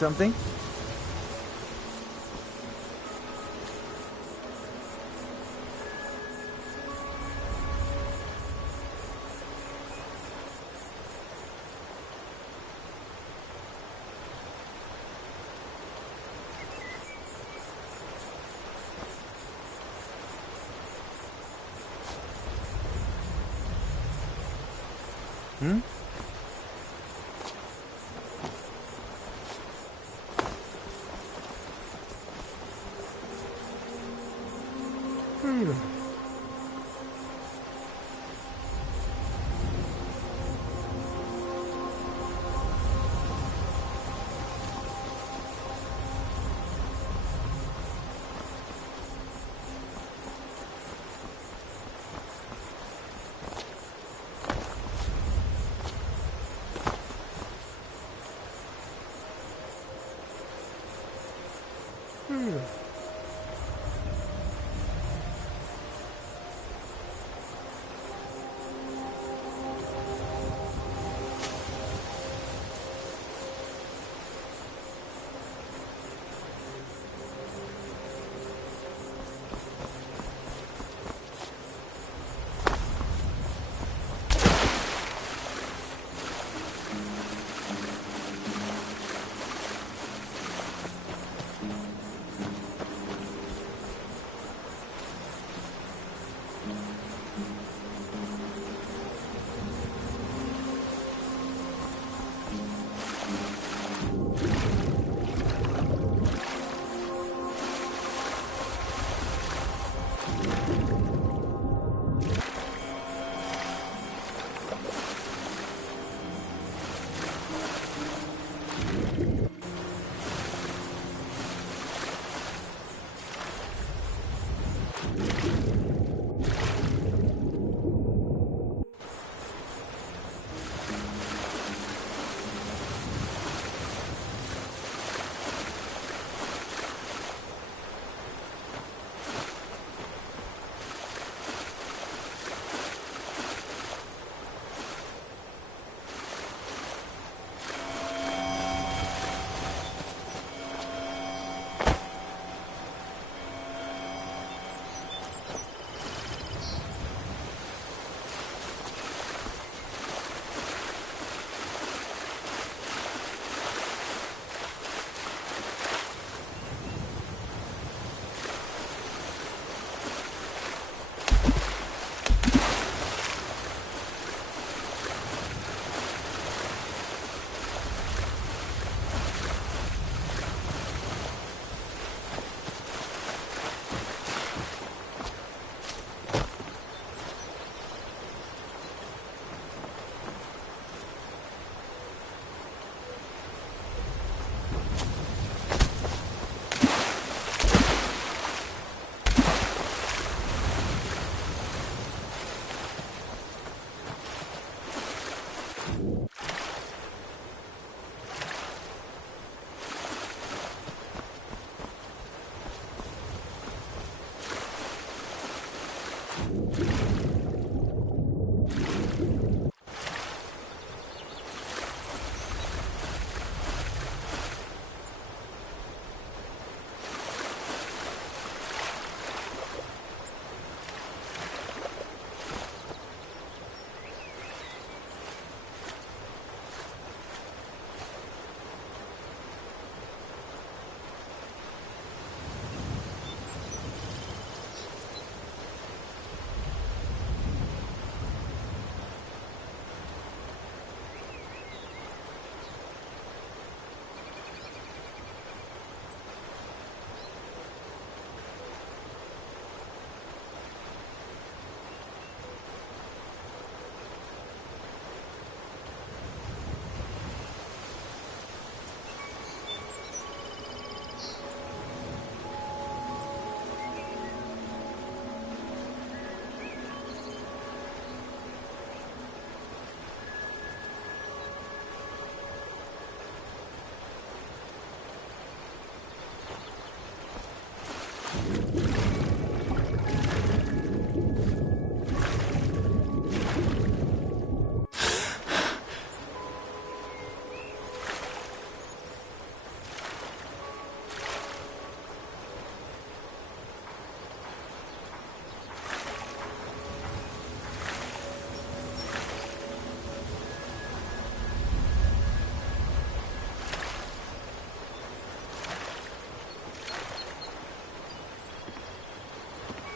something? Hmm?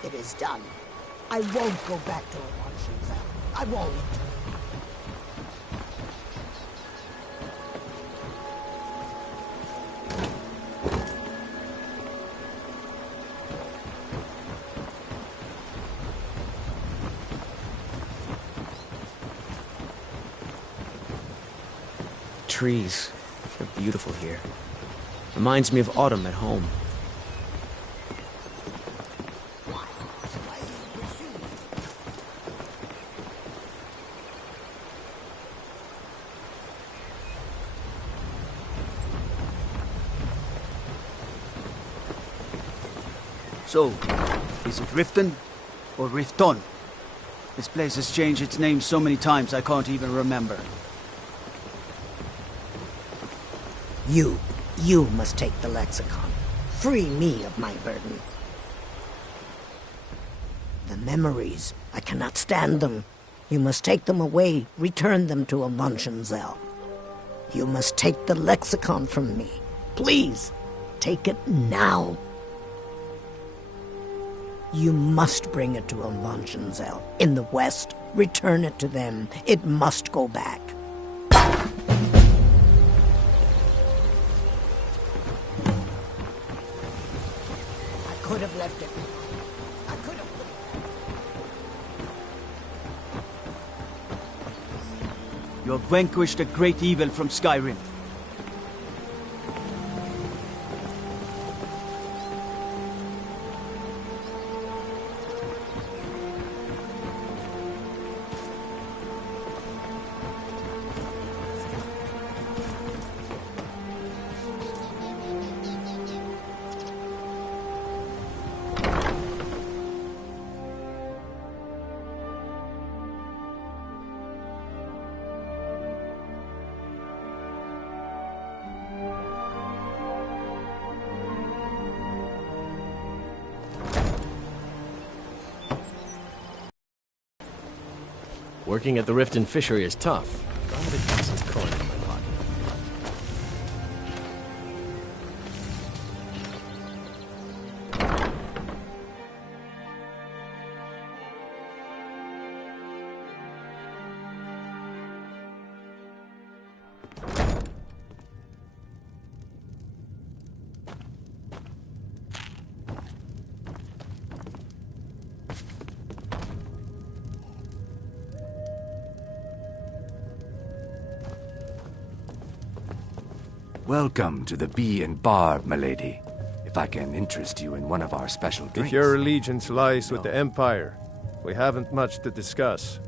It is done. I won't go back to Washington. I won't. Trees. They're beautiful here. Reminds me of autumn at home. So, is it Riften or Rifton? This place has changed its name so many times I can't even remember. You must take the lexicon. Free me of my burden. The memories, I cannot stand them. You must take them away, return them to Avanshenzell. You must take the lexicon from me. Please, take it now. You must bring it to Avanshenzell. In the west, return it to them. It must go back. I could have left it. I could have. You have vanquished a great evil from Skyrim. Working at the Riften fishery is tough. I have a decent coin in my pocket. Welcome to the Bee and Barb, milady. If I can interest you in one of our special drinks. If your allegiance lies with the Empire, we haven't much to discuss.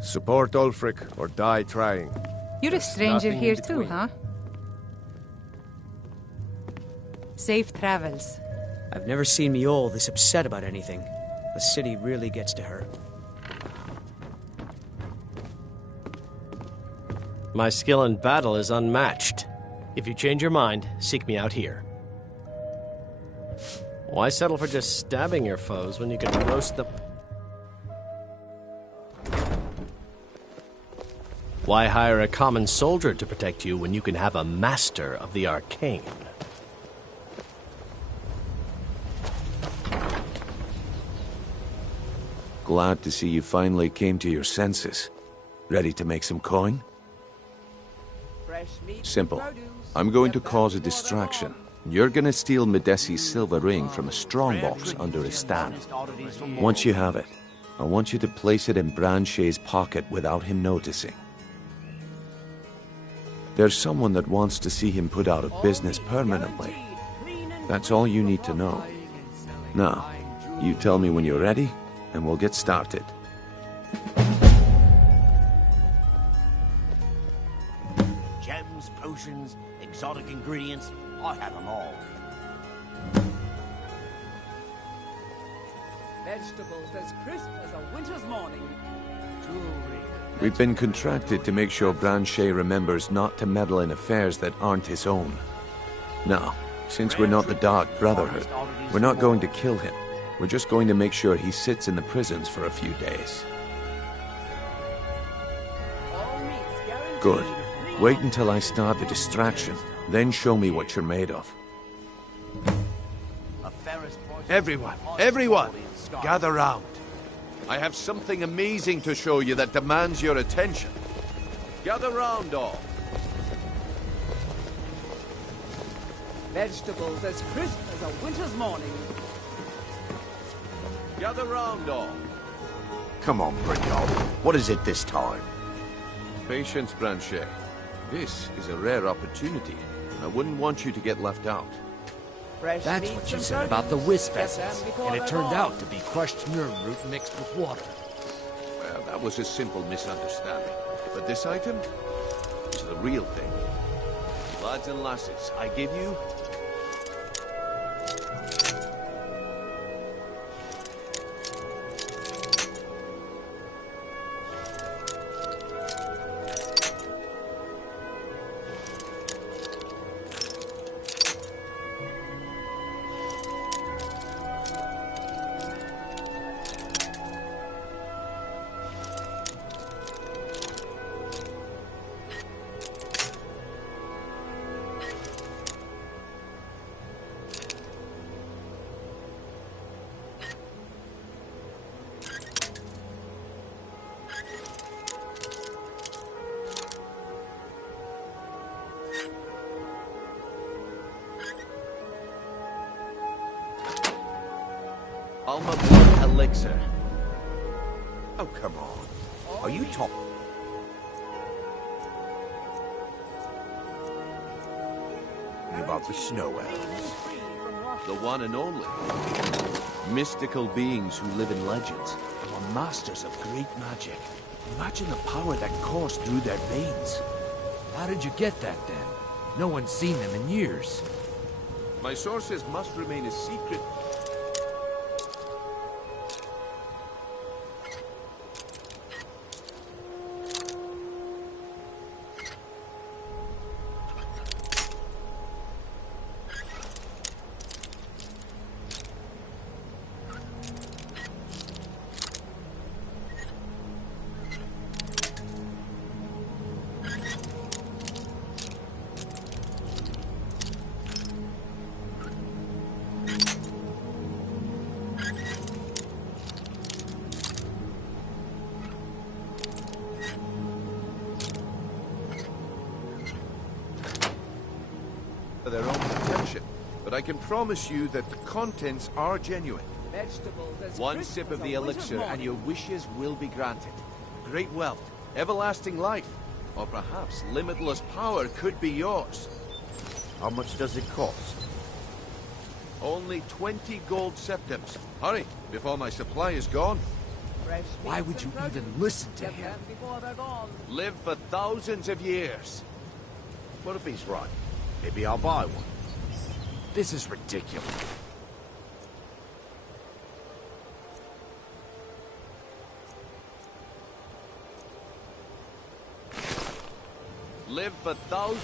Support Ulfric or die trying. You're a There's stranger nothing here in too, between. huh? Safe travels. I've never seen Mjol this upset about anything. The city really gets to her. My skill in battle is unmatched. If you change your mind, seek me out here. Why settle for just stabbing your foes when you can roast them? Why hire a common soldier to protect you when you can have a master of the arcane? Glad to see you finally came to your senses. Ready to make some coin? Simple. I'm going to cause a distraction. You're gonna steal Medesi's silver ring from a strongbox under his stand. Once you have it, I want you to place it in Branche's pocket without him noticing. There's someone that wants to see him put out of business permanently. That's all you need to know. Now, you tell me when you're ready, and we'll get started. Gems, potions, exotic ingredients, I have them all. Vegetables as crisp as a winter's morning. Jewelry. We've been contracted to make sure Branche remembers not to meddle in affairs that aren't his own. Now, since we're not the Dark Brotherhood, we're not going to kill him. We're just going to make sure he sits in the prisons for a few days. Good. Wait until I start the distraction, then show me what you're made of. A fair Everyone, gather round. I have something amazing to show you that demands your attention. Gather round, all. Vegetables as crisp as a winter's morning. Gather round, all. Come on, Brindle. What is it this time? Patience, Branchet. This is a rare opportunity. I wouldn't want you to get left out. That's what you said about the wisp essence, and it turned out to be crushed nerve root mixed with water. Well, that was a simple misunderstanding. But this item is the real thing. Lads and lasses, I give you... Alma Blood Elixir. Oh, come on. Are you talking? About the snow elves? The one and only. Mystical beings who live in legends. They were masters of great magic. Imagine the power that coursed through their veins. How did you get that, then? No one's seen them in years. My sources must remain a secret. For their own protection, but I can promise you that the contents are genuine. Vegetables as One crisp sip as of a the winter's elixir and morning. your wishes will be granted. Great wealth, everlasting life, or perhaps limitless power could be yours. How much does it cost? Only 20 gold septims. Hurry, before my supply is gone. Fresh Why meats would and you produce. even listen to Get him? them before they're gone. Live for thousands of years. What if he's right? Maybe I'll buy one. This is ridiculous. Live for thousands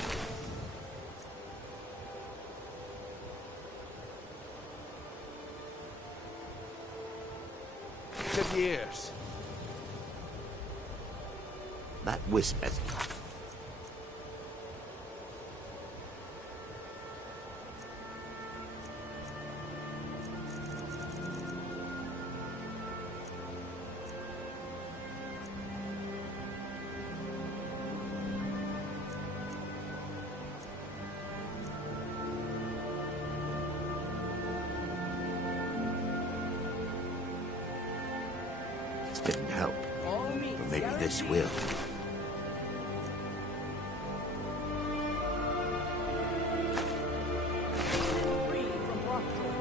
of years. That wisp essence. Didn't help, All meats but maybe this guaranteed. will. Free from rockdale.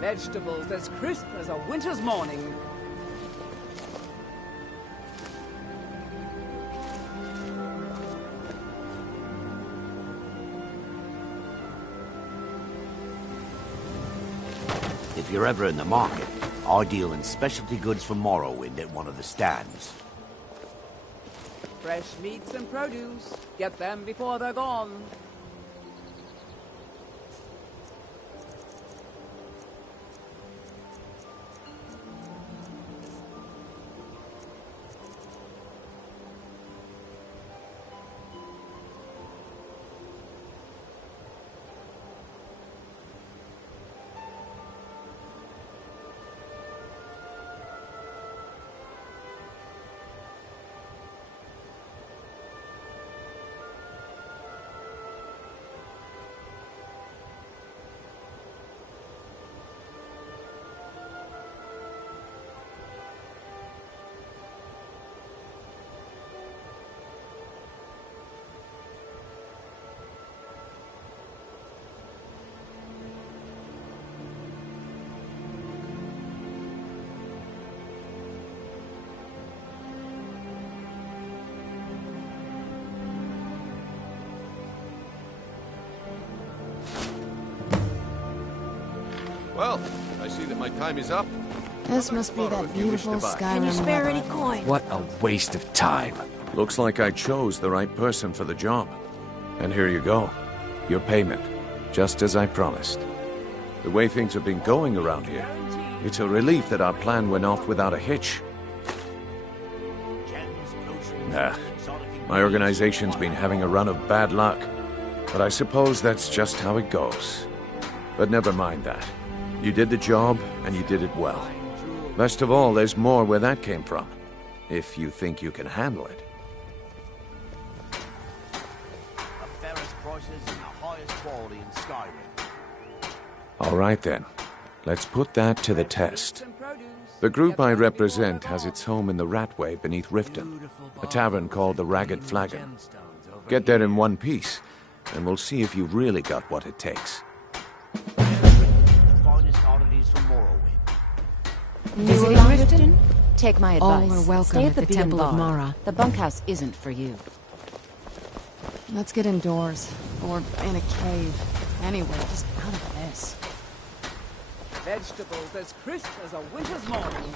Vegetables as crisp as a winter's morning. If you're ever in the market, I deal in specialty goods from Morrowind at one of the stands. Fresh meats and produce. Get them before they're gone. Well, I see that my time is up. This must be that beautiful Skyrim. Can you spare weather. any coin? What a waste of time. Looks like I chose the right person for the job. And here you go. Your payment. Just as I promised. The way things have been going around here, it's a relief that our plan went off without a hitch. Nah. My organization's been having a run of bad luck. But I suppose that's just how it goes. But never mind that. You did the job, and you did it well. Best of all, there's more where that came from. If you think you can handle it. The fairest prices and the highest quality in Skyrim. All right then. Let's put that to the test. The group I represent has its home in the Ratway beneath Riften, a tavern called the Ragged Flagon. Get there in one piece, and we'll see if you've really got what it takes. Visiting Riften? Take my advice. All are welcome Stay at at the Temple of Mara. The bunkhouse isn't for you. Let's get indoors. Or in a cave. Anywhere, just out of this. Vegetables as crisp as a winter's morning.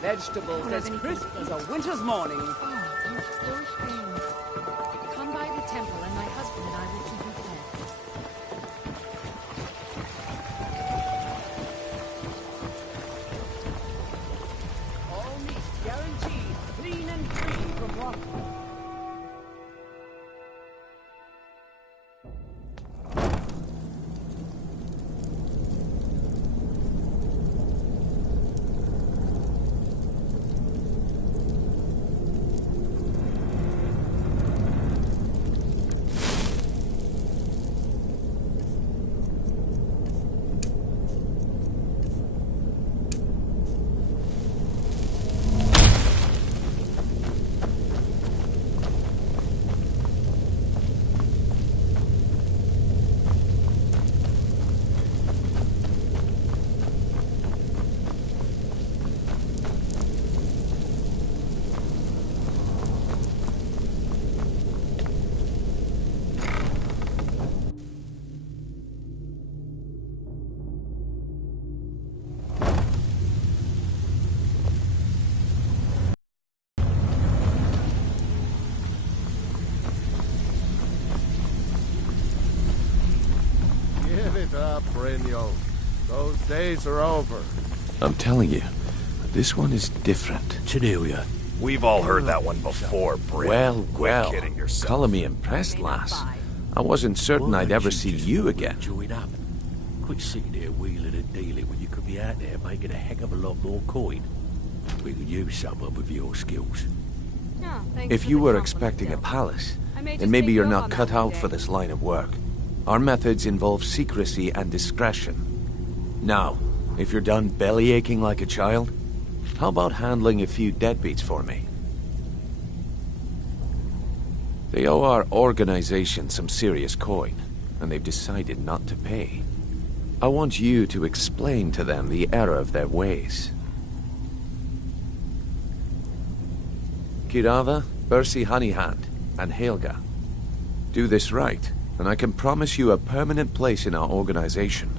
Vegetables as crisp as a winter's morning. Oh, you poor thing. Come by the temple and my husband and I will keep you fed. All meat guaranteed, clean and free from rot. Brynjolf. Those days are over. I'm telling you, this one is different. Cornelia. We've all heard that one before, Bryn. Well, kidding yourself. calling me impressed, lass. I wasn't certain I'd ever see you again. Join up. Quit sitting there wheeling and dealing when you could be out there making a heck of a lot more coin. We could use someone with your skills. If you were expecting a palace, then maybe you're not cut out for this line of work. Our methods involve secrecy and discretion. Now, if you're done belly aching like a child, how about handling a few deadbeats for me? They owe our organization some serious coin, and they've decided not to pay. I want you to explain to them the error of their ways. Kirava, Bersi Honeyhand, and Helga. Do this right, and I can promise you a permanent place in our organization.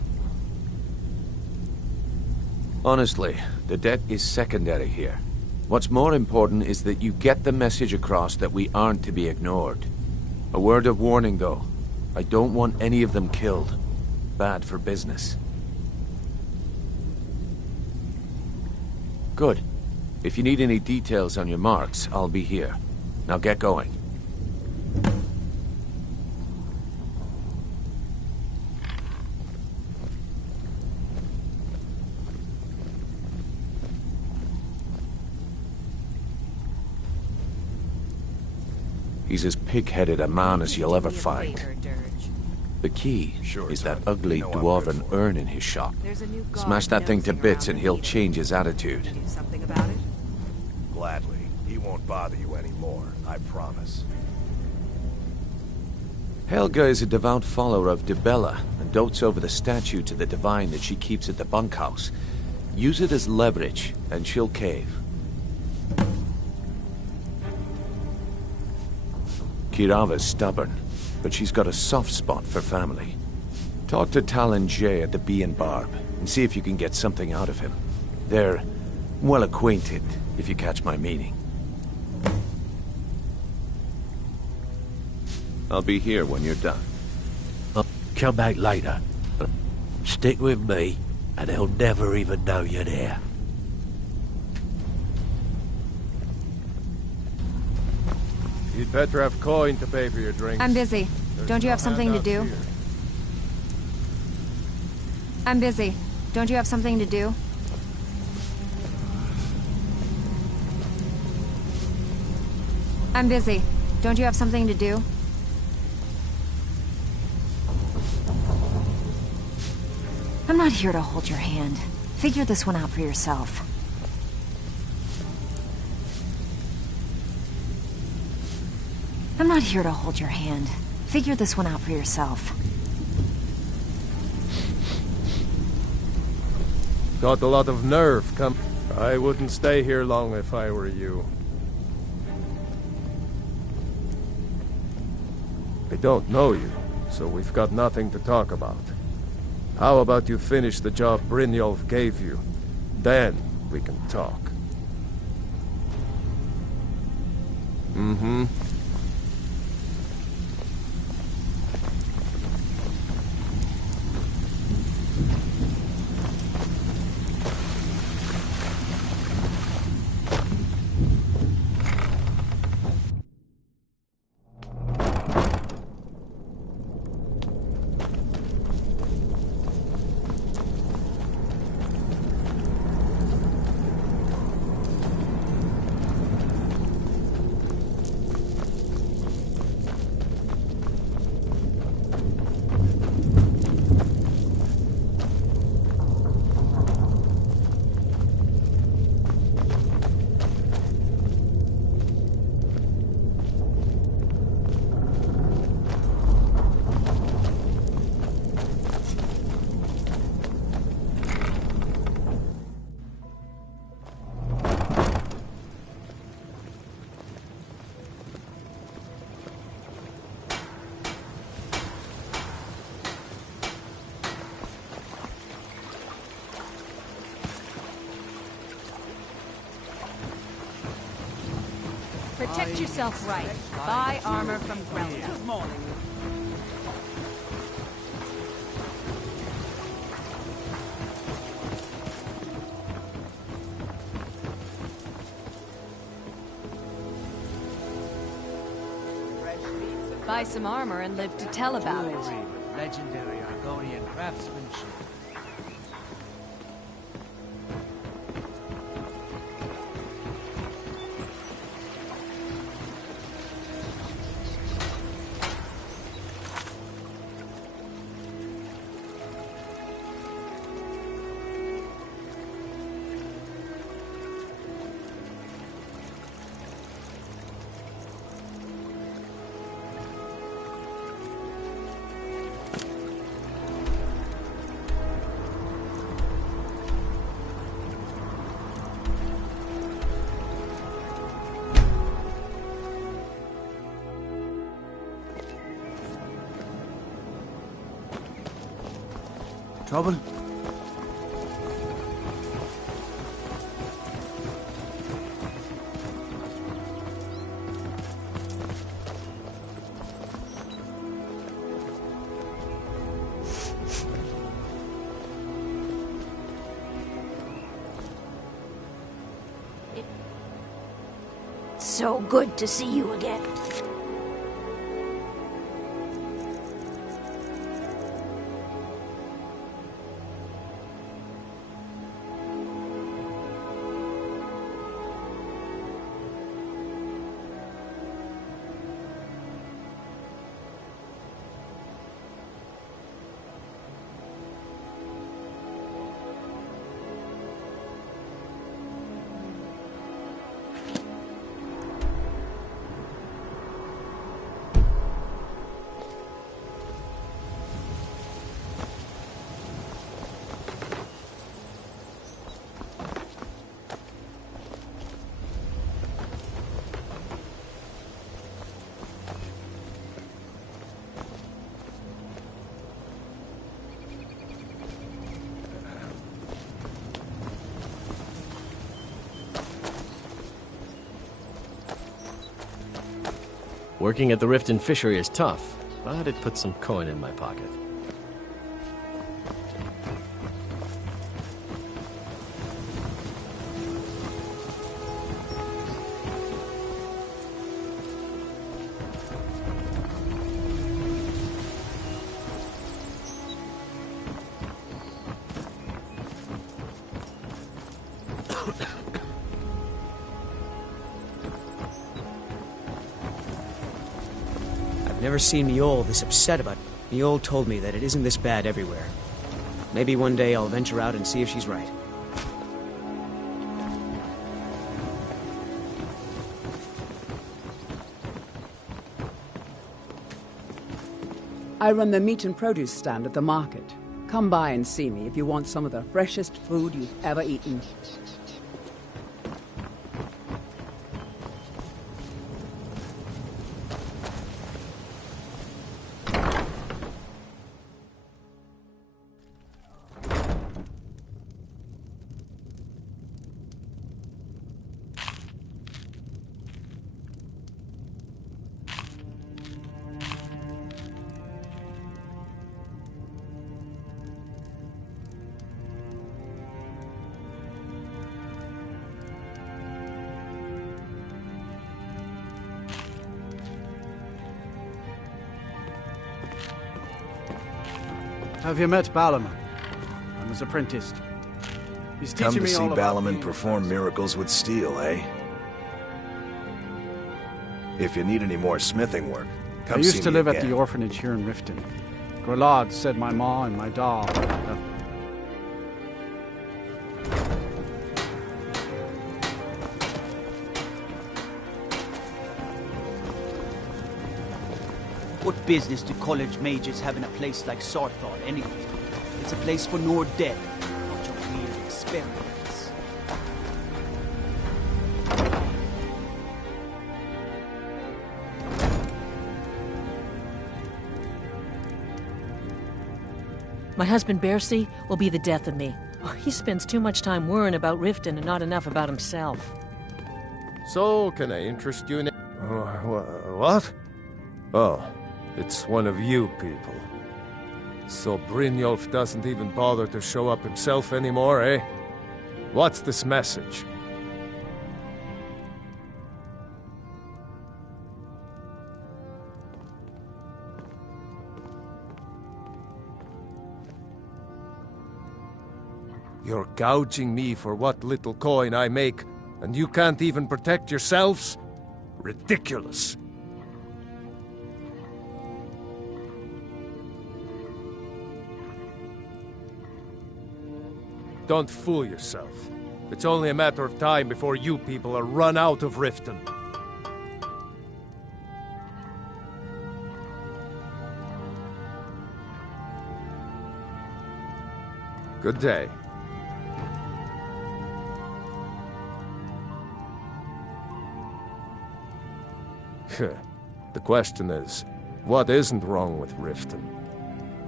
Honestly, the debt is secondary here. What's more important is that you get the message across that we aren't to be ignored. A word of warning, though. I don't want any of them killed. Bad for business. Good. If you need any details on your marks, I'll be here. Now get going. He's as pig-headed a man as you'll ever find. The key is that ugly dwarven urn in his shop. Smash that thing to bits and he'll change his attitude. Do something about it? Gladly. He won't bother you anymore, I promise. Helga is a devout follower of Dibella and dotes over the statue to the divine that she keeps at the bunkhouse. Use it as leverage, and she'll cave. Kirava's stubborn, but she's got a soft spot for family. Talk to Talon Jay at the Bee and Barb, and see if you can get something out of him. They're well acquainted, if you catch my meaning. I'll be here when you're done. I'll come back later. Stick with me, and they'll never even know you're there. You'd better have coin to pay for your drink. I'm busy. Don't you have something to do? I'm busy. Don't you have something to do? I'm busy. Don't you have something to do? I'm not here to hold your hand. Figure this one out for yourself. I'm not here to hold your hand. Figure this one out for yourself. Got a lot of nerve, come. I wouldn't stay here long if I were you. I don't know you, so we've got nothing to talk about. How about you finish the job Brynjolf gave you? Then we can talk. Mm-hmm. Protect yourself right. Buy armor from Grelda. buy some armor and live to tell about it. Jewelry with legendary Argonian craftsmanship. Trouble? So good to see you again. Working at the Riften fishery is tough, but it puts some coin in my pocket. Never seen Miol this upset about it. Miol told me that it isn't this bad everywhere. Maybe one day I'll venture out and see if she's right. I run the meat and produce stand at the market. Come by and see me if you want some of the freshest food you've ever eaten. Have you met Balaman? I'm his apprentice. He's teaching Come to me see all about Balaman the perform miracles with steel, eh? If you need any more smithing work, come I see used to me live at again. the orphanage here in Riften. Grelad said my ma and my da left. What business do college mages have in a place like Sarthal anyway? It's a place for Nord dead. Bunch of weird experiments. My husband Bercy will be the death of me. Oh, he spends too much time worrying about Riften and not enough about himself. So, can I interest you in it? What? Oh, it's one of you people. So Brynjolf doesn't even bother to show up himself anymore, eh? What's this message? You're gouging me for what little coin I make, and you can't even protect yourselves? Ridiculous. Don't fool yourself. It's only a matter of time before you people are run out of Riften. Good day. The question is, what isn't wrong with Riften?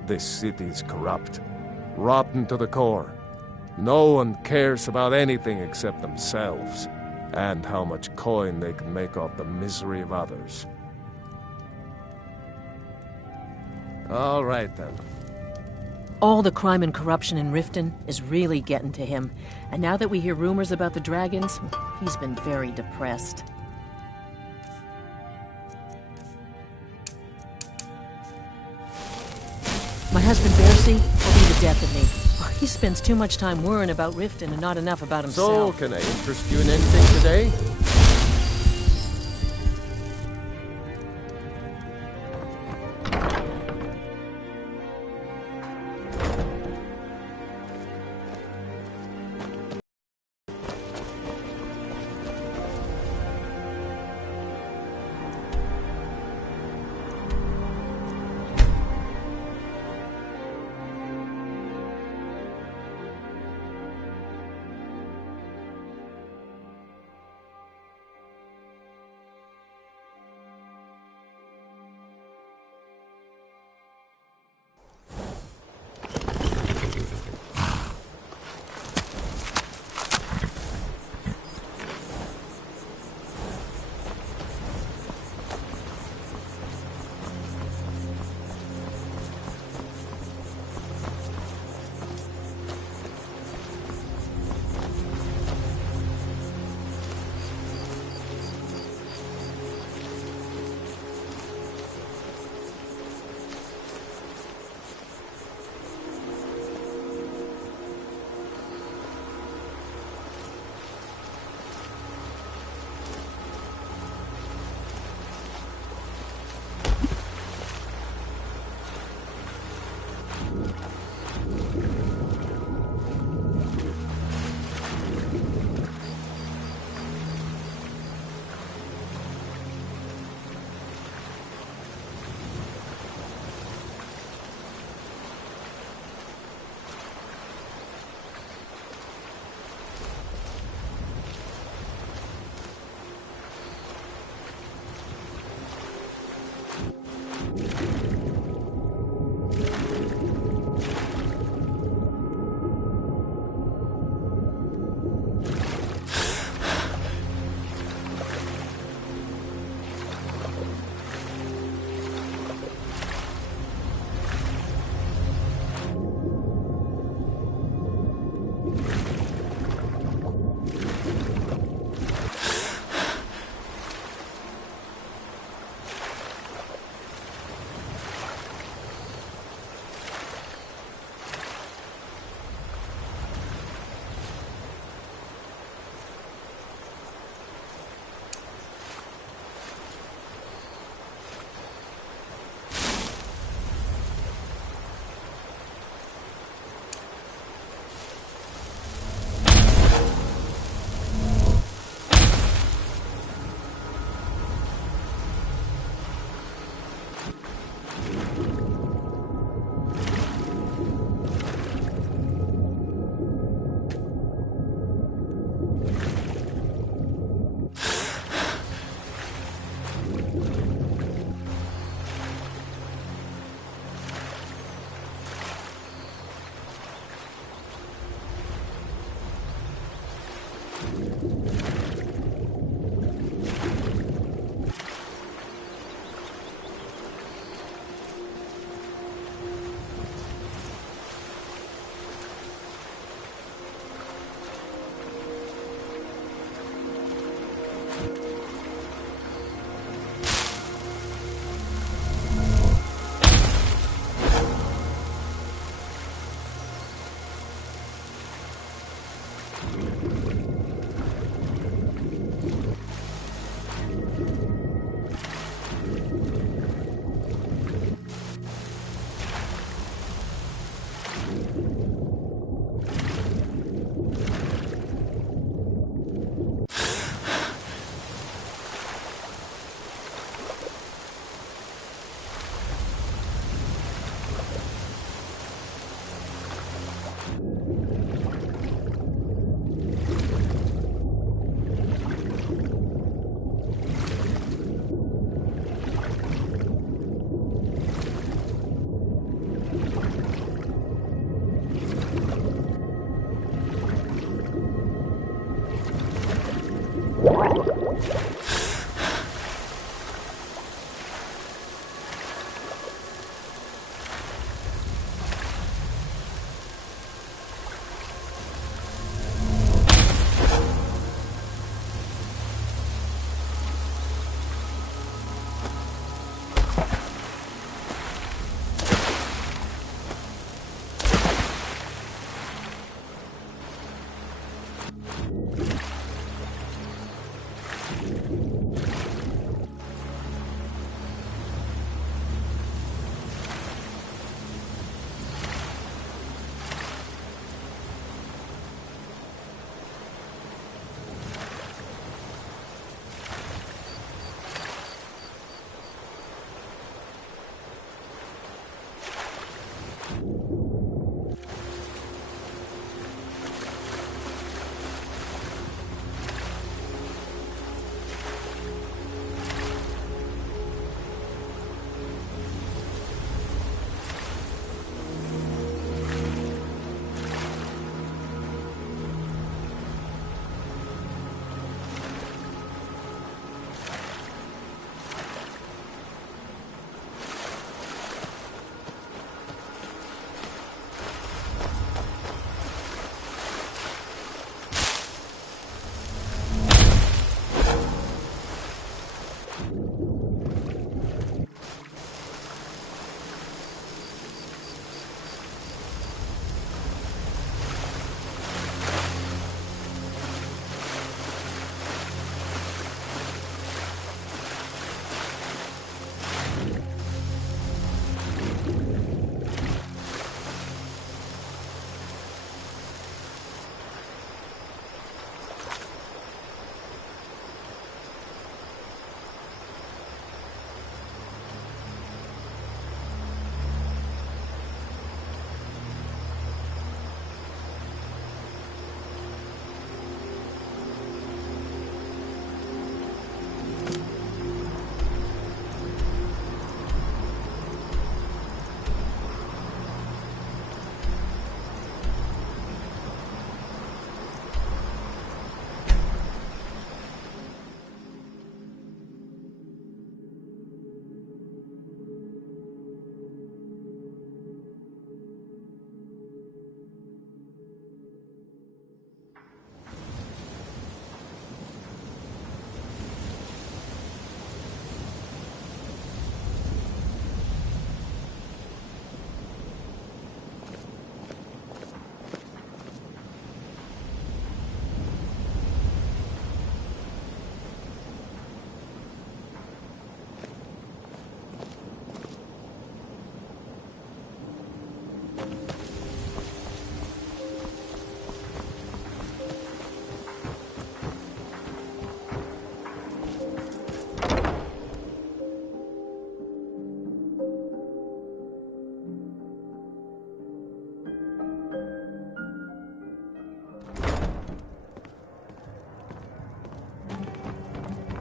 This city's corrupt, rotten to the core. No one cares about anything except themselves, and how much coin they can make off the misery of others. All right, then. All the crime and corruption in Riften is really getting to him. And now that we hear rumors about the dragons, he's been very depressed. My husband Bercy will be the death of me. He spends too much time worrying about Riften and not enough about himself. So, can I interest you in anything today?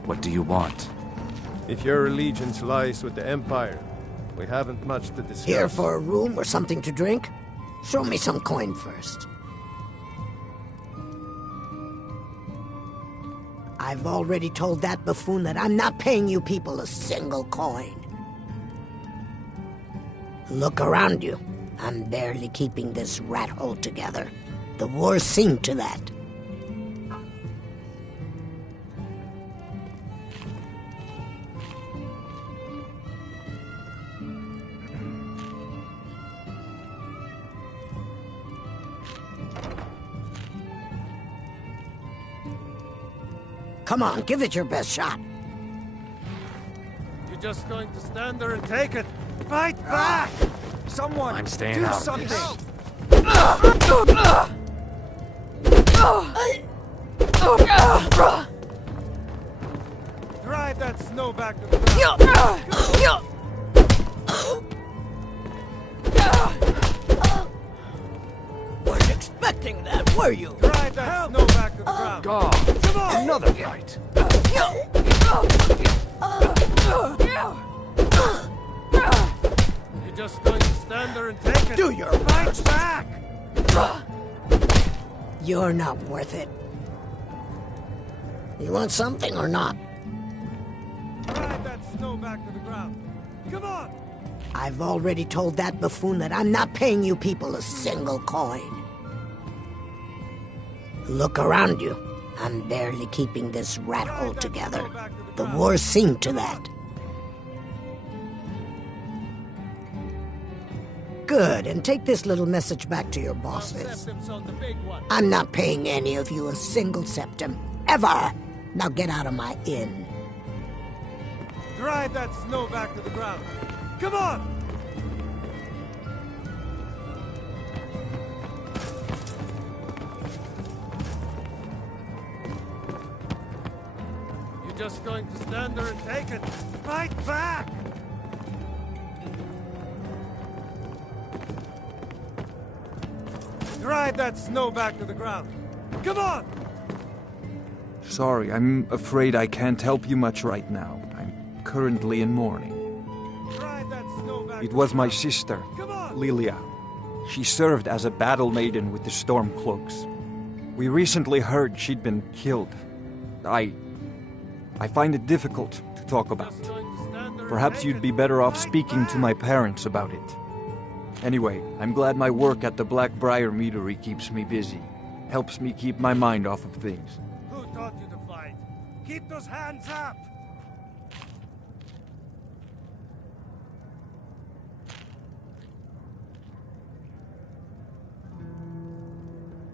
What do you want? If your allegiance lies with the Empire, we haven't much to discuss. Here for a room or something to drink? Show me some coin first. I've already told that buffoon that I'm not paying you people a single coin. Look around you. I'm barely keeping this rat hole together. The war's seen to that. Come on, give it your best shot. You're just going to stand there and take it. Fight back! Someone, I'm staying do out something. Drive that snow back to the ground. Weren't expecting that, were you? Drive that snow back to the ground. God, come on. Another fight. You're just going to stand there and take it. Do your fight back. You're not worth it. You want something or not? Drive that snow back to the ground. Come on! I've already told that buffoon that I'm not paying you people a single coin. Look around you. I'm barely keeping this rat hole together. The war's seen to that. Good, and take this little message back to your bosses. I'm not paying any of you a single septim, ever! Now get out of my inn. Drive that snow back to the ground. Come on! You're just going to stand there and take it. Fight back! Drive that snow back to the ground. Come on! Sorry, I'm afraid I can't help you much right now. I'm currently in mourning. It was my sister, Lilia. She served as a battle maiden with the Stormcloaks. We recently heard she'd been killed. I find it difficult to talk about. Perhaps you'd be better off speaking to my parents about it. Anyway, I'm glad my work at the Blackbriar Meadery keeps me busy. Helps me keep my mind off of things. Who taught you to fight? Keep those hands up!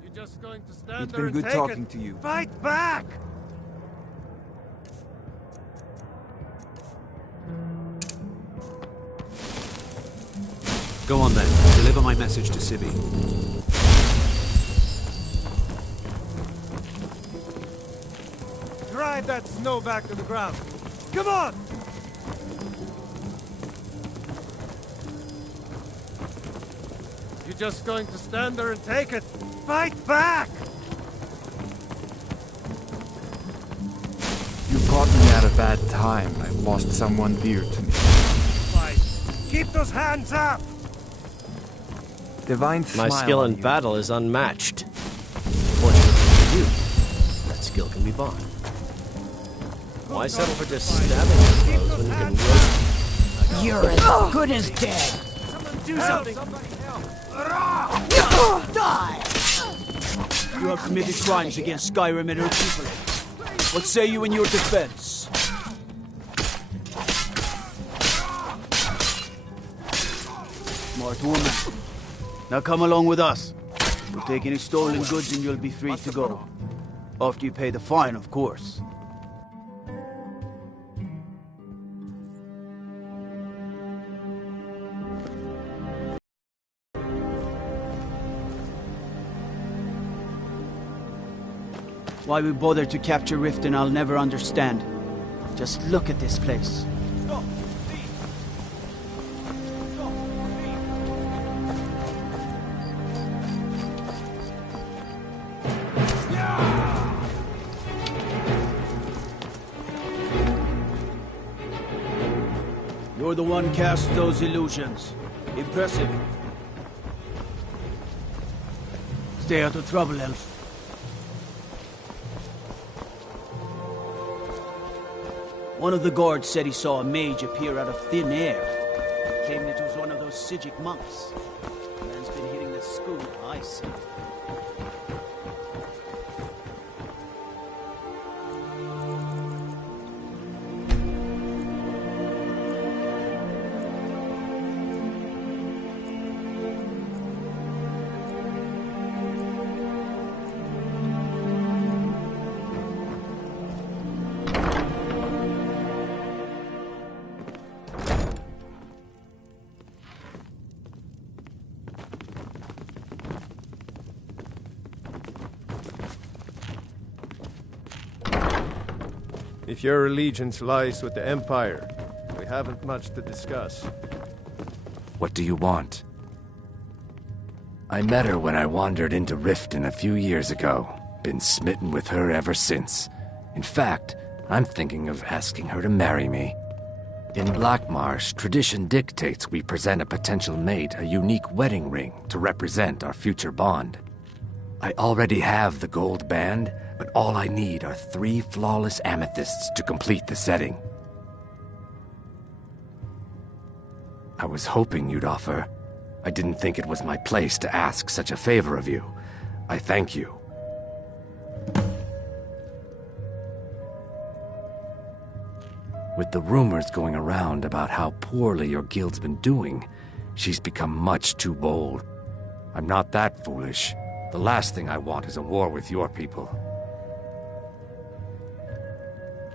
You're just going to stand It's there been and good take talking it. to you. Fight back! Go on then. Deliver my message to Sibby. Drive that snow back to the ground. Come on! You're just going to stand there and take it. Fight back! You caught me at a bad time. I lost someone dear to me. Fight. Keep those hands up! Divine My smile skill on in you. battle is unmatched. Fortunately for you, that skill can be bought. Why settle for just stabbing your foes when you can roast? You're as good as dead. Do something! Die! You have committed crimes against Skyrim and her people. What say you in your defense? Smart woman. Now come along with us. We'll take any stolen goods and you'll be free to go. After you pay the fine, of course. Why we bother to capture Riften, I'll never understand. Just look at this place. You're the one cast those illusions. Impressive. Stay out of trouble, Elf. One of the guards said he saw a mage appear out of thin air. Claimed it was one of those Sijic monks. The man's been hitting the school, I see. If your allegiance lies with the Empire, we haven't much to discuss. What do you want? I met her when I wandered into Riften a few years ago. Been smitten with her ever since. In fact, I'm thinking of asking her to marry me. In Blackmarsh, tradition dictates we present a potential mate a unique wedding ring to represent our future bond. I already have the gold band, but all I need are 3 flawless amethysts to complete the setting. I was hoping you'd offer. I didn't think it was my place to ask such a favor of you. I thank you. With the rumors going around about how poorly your guild's been doing, she's become much too bold. I'm not that foolish. The last thing I want is a war with your people.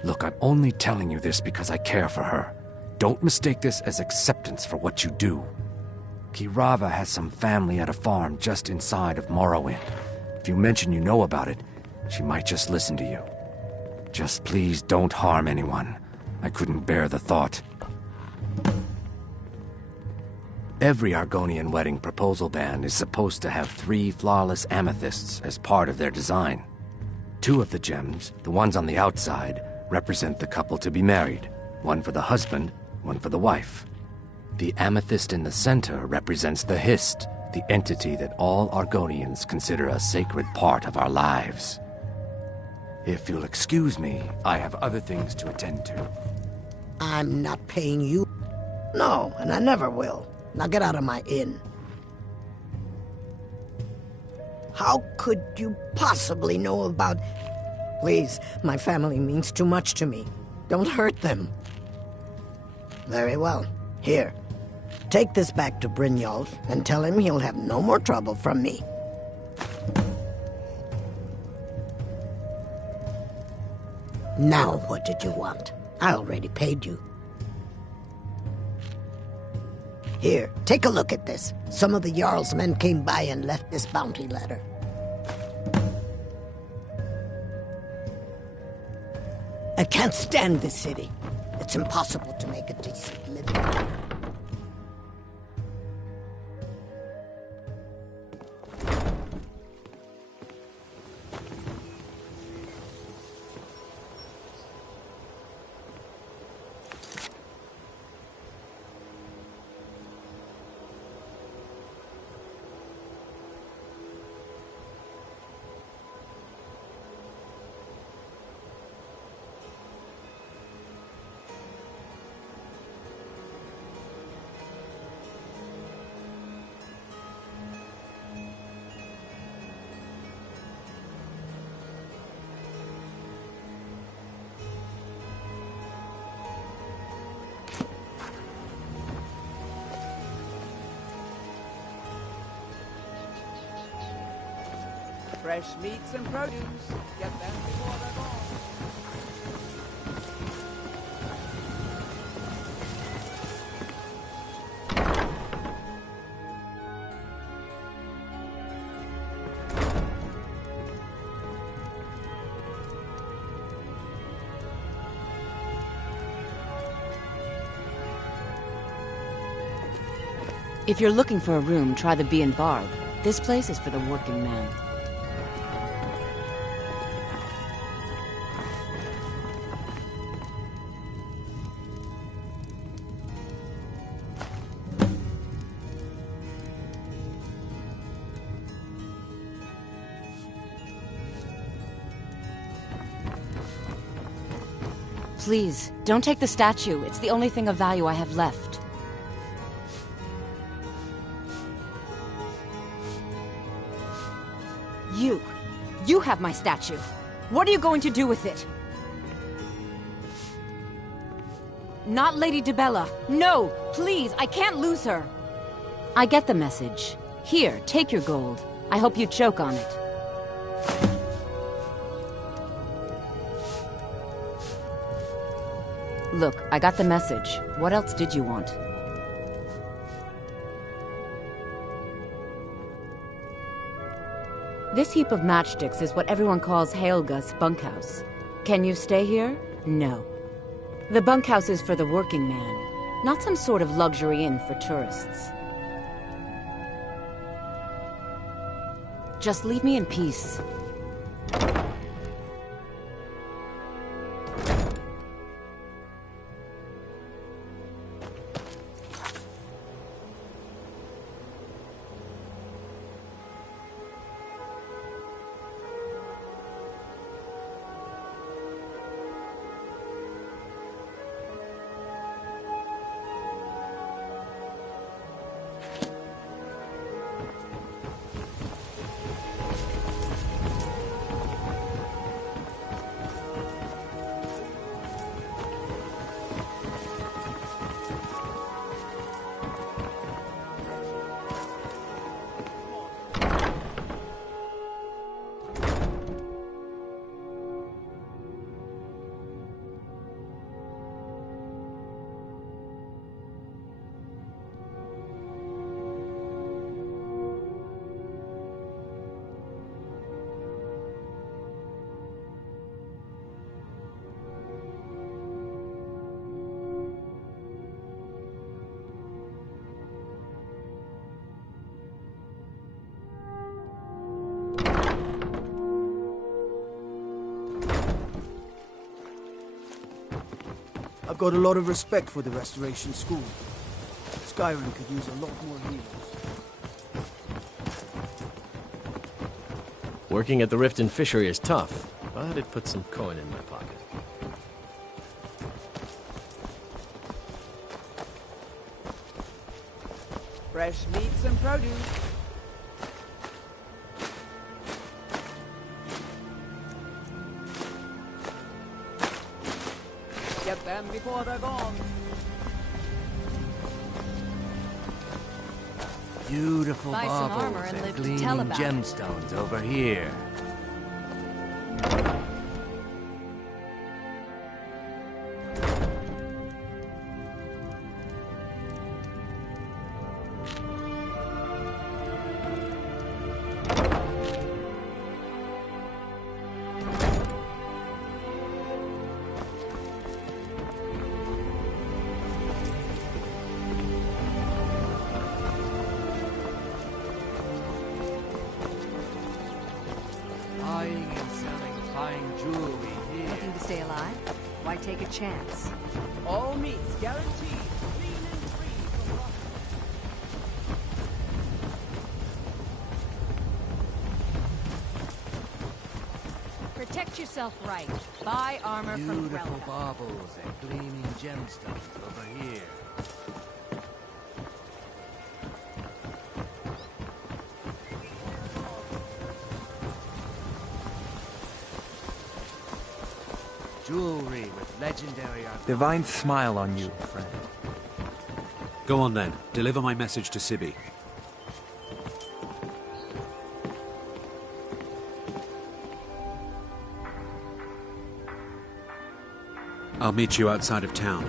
Look, I'm only telling you this because I care for her. Don't mistake this as acceptance for what you do. Kirava has some family at a farm just inside of Morrowind. If you mention you know about it, she might just listen to you. Just please don't harm anyone. I couldn't bear the thought. Every Argonian wedding proposal band is supposed to have 3 flawless amethysts as part of their design. 2 of the gems, the ones on the outside, represent the couple to be married. 1 for the husband, 1 for the wife. The amethyst in the center represents the Hist, the entity that all Argonians consider a sacred part of our lives. If you'll excuse me, I have other things to attend to. I'm not paying you. No, and I never will. Now get out of my inn. How could you possibly know about... Please, my family means too much to me. Don't hurt them. Very well. Here. Take this back to Brynjolf and tell him he'll have no more trouble from me. Now, what did you want? I already paid you. Here, take a look at this. Some of the Jarl's men came by and left this bounty letter. I can't stand this city. It's impossible to make a decent living here. Fresh meats and produce. Get them before they're gone. If you're looking for a room, try the Bee and Barb. This place is for the working man. Please, don't take the statue. It's the only thing of value I have left. You have my statue. What are you going to do with it? Not Lady Dibella. No, please, I can't lose her. I get the message. Here, take your gold. I hope you choke on it. Look, I got the message. What else did you want? This heap of matchsticks is what everyone calls Helga's bunkhouse. Can you stay here? No. The bunkhouse is for the working man, not some sort of luxury inn for tourists. Just leave me in peace. I've got a lot of respect for the Restoration School. Skyrim could use a lot more healers. Working at the Riften fishery is tough, but it puts some coin in my pocket. Fresh meats and produce. Get them before they're gone. Beautiful Buy some armor baubles and and live to gleaming tell about it. gemstones over here. Buying and selling fine jewelry here. Looking to stay alive? Why take a chance? All meats guaranteed. Clean and free from rot. Protect yourself right. Buy armor from Beautiful Relda. baubles and gleaming gemstones over here. Jewelry with legendary art. Divine smile on you, friend. Go on then. Deliver my message to Sibby. I'll meet you outside of town.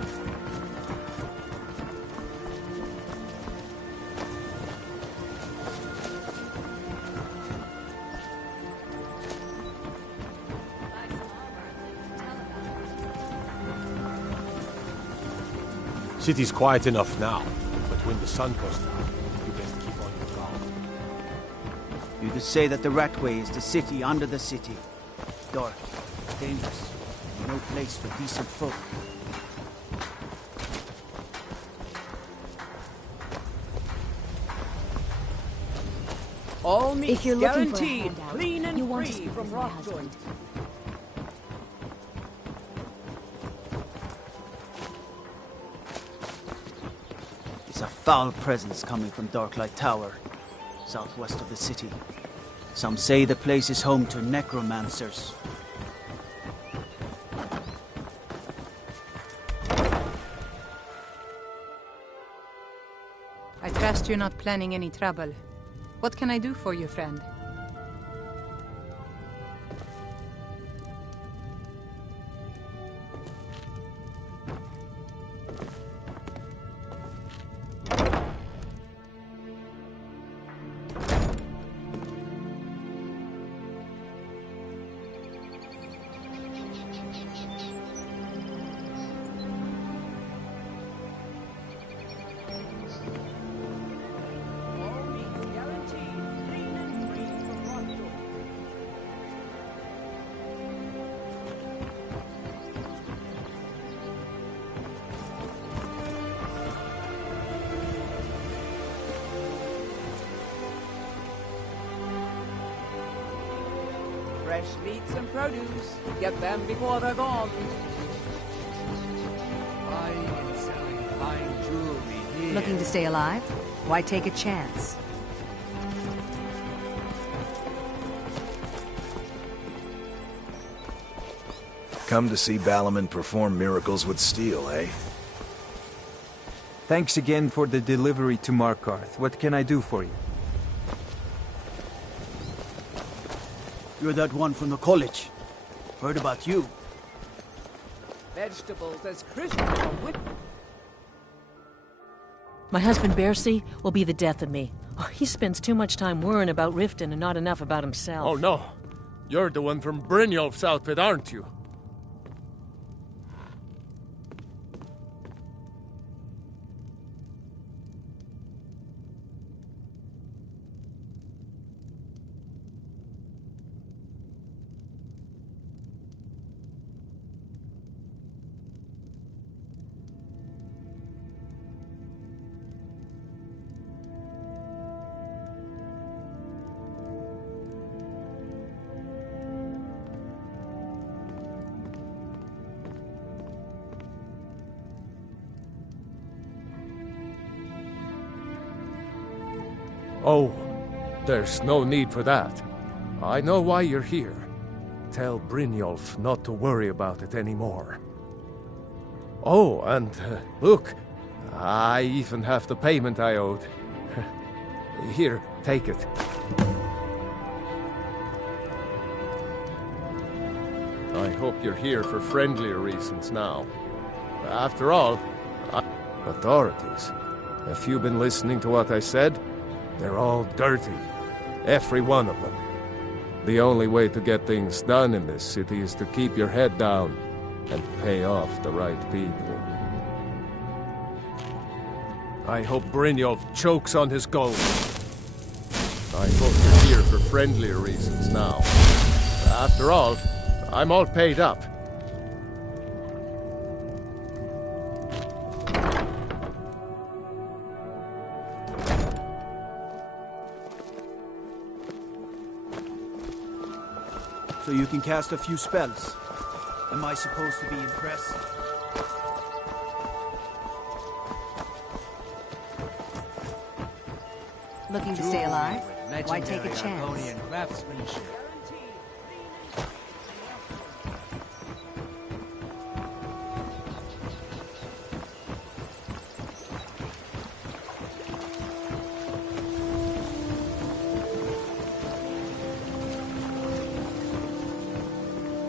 City's quiet enough now, but when the sun goes down, you best keep on your guard. You could say that the Ratway is the city under the city. Dark, dangerous, no place for decent folk. All meats If you're looking for a guaranteed. handout, Clean and you want to free speak from with my rot husband. joint. foul presence coming from Darklight Tower, southwest of the city. Some say the place is home to necromancers. I trust you're not planning any trouble. What can I do for you, friend? Fresh meats and produce. Get them before they're gone. Buying and selling fine jewelry here. Looking to stay alive? Why take a chance? Come to see Balaman perform miracles with steel, eh? Thanks again for the delivery to Markarth. What can I do for you? You're that one from the college. Heard about you. Vegetables as crisp as a whip. My husband Bercy will be the death of me. Oh, he spends too much time worrying about Riften and not enough about himself. Oh no! You're the one from Brynjolf's outfit, aren't you? Oh, there's no need for that. I know why you're here. Tell Brynjolf not to worry about it anymore. Oh, and look, I even have the payment I owed. Here, take it. I hope you're here for friendlier reasons now. After all, authorities, have you been listening to what I said? They're all dirty. Every one of them. The only way to get things done in this city is to keep your head down and pay off the right people. I hope Brynjolf chokes on his gold. I hope you're here for friendlier reasons now. After all, I'm all paid up. So you can cast a few spells. Am I supposed to be impressed? Looking to stay alive? Why take a chance? Craftsmanship.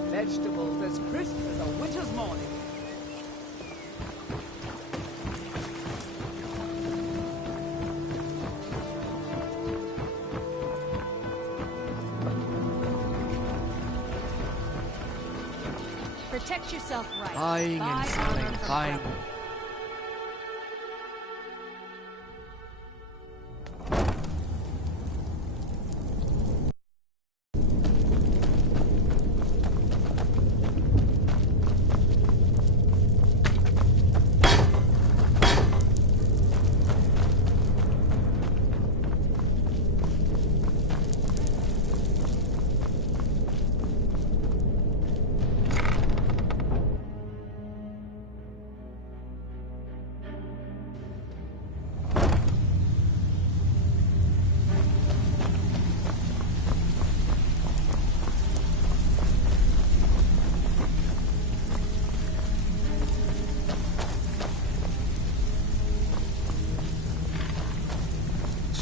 Vegetables as crisp as a winter's morning. Protect yourself right. Buying Buy and selling armor from fine. Brother.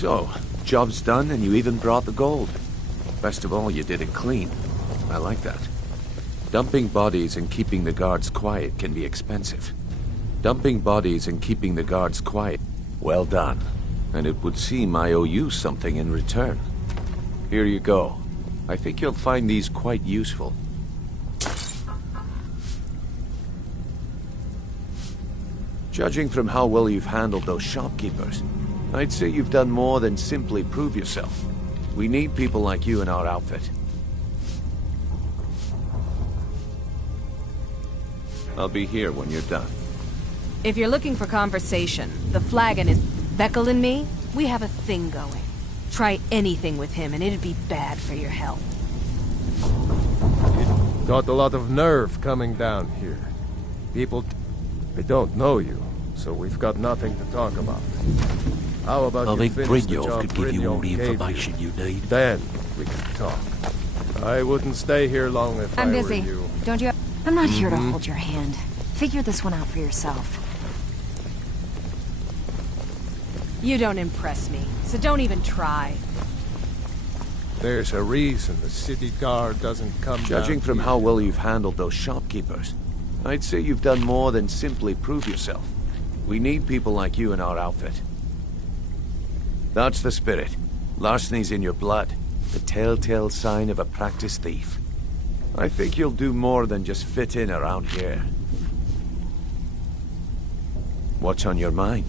So, job's done and you even brought the gold. Best of all, you did it clean. I like that. Dumping bodies and keeping the guards quiet can be expensive. Dumping bodies and keeping the guards quiet. Well done. And it would seem I owe you something in return. Here you go. I think you'll find these quite useful. Judging from how well you've handled those shopkeepers, I'd say you've done more than simply prove yourself. We need people like you in our outfit. I'll be here when you're done. If you're looking for conversation, the flagon is... Beckel and me, we have a thing going. Try anything with him and it'd be bad for your health. Got a lot of nerve coming down here. People... They don't know you, so we've got nothing to talk about. How about I you think finish the Brynjolf job could give you all the Brynjolf gave information you need. Then we can talk. I wouldn't stay here long if I'm I busy. were you. Don't you... I'm not here to hold your hand. Figure this one out for yourself. You don't impress me, so don't even try. There's a reason the city guard doesn't come Judging down from here. how well you've handled those shopkeepers, I'd say you've done more than simply prove yourself. We need people like you in our outfit. That's the spirit. Larceny's in your blood. The telltale sign of a practiced thief. I think you'll do more than just fit in around here. What's on your mind?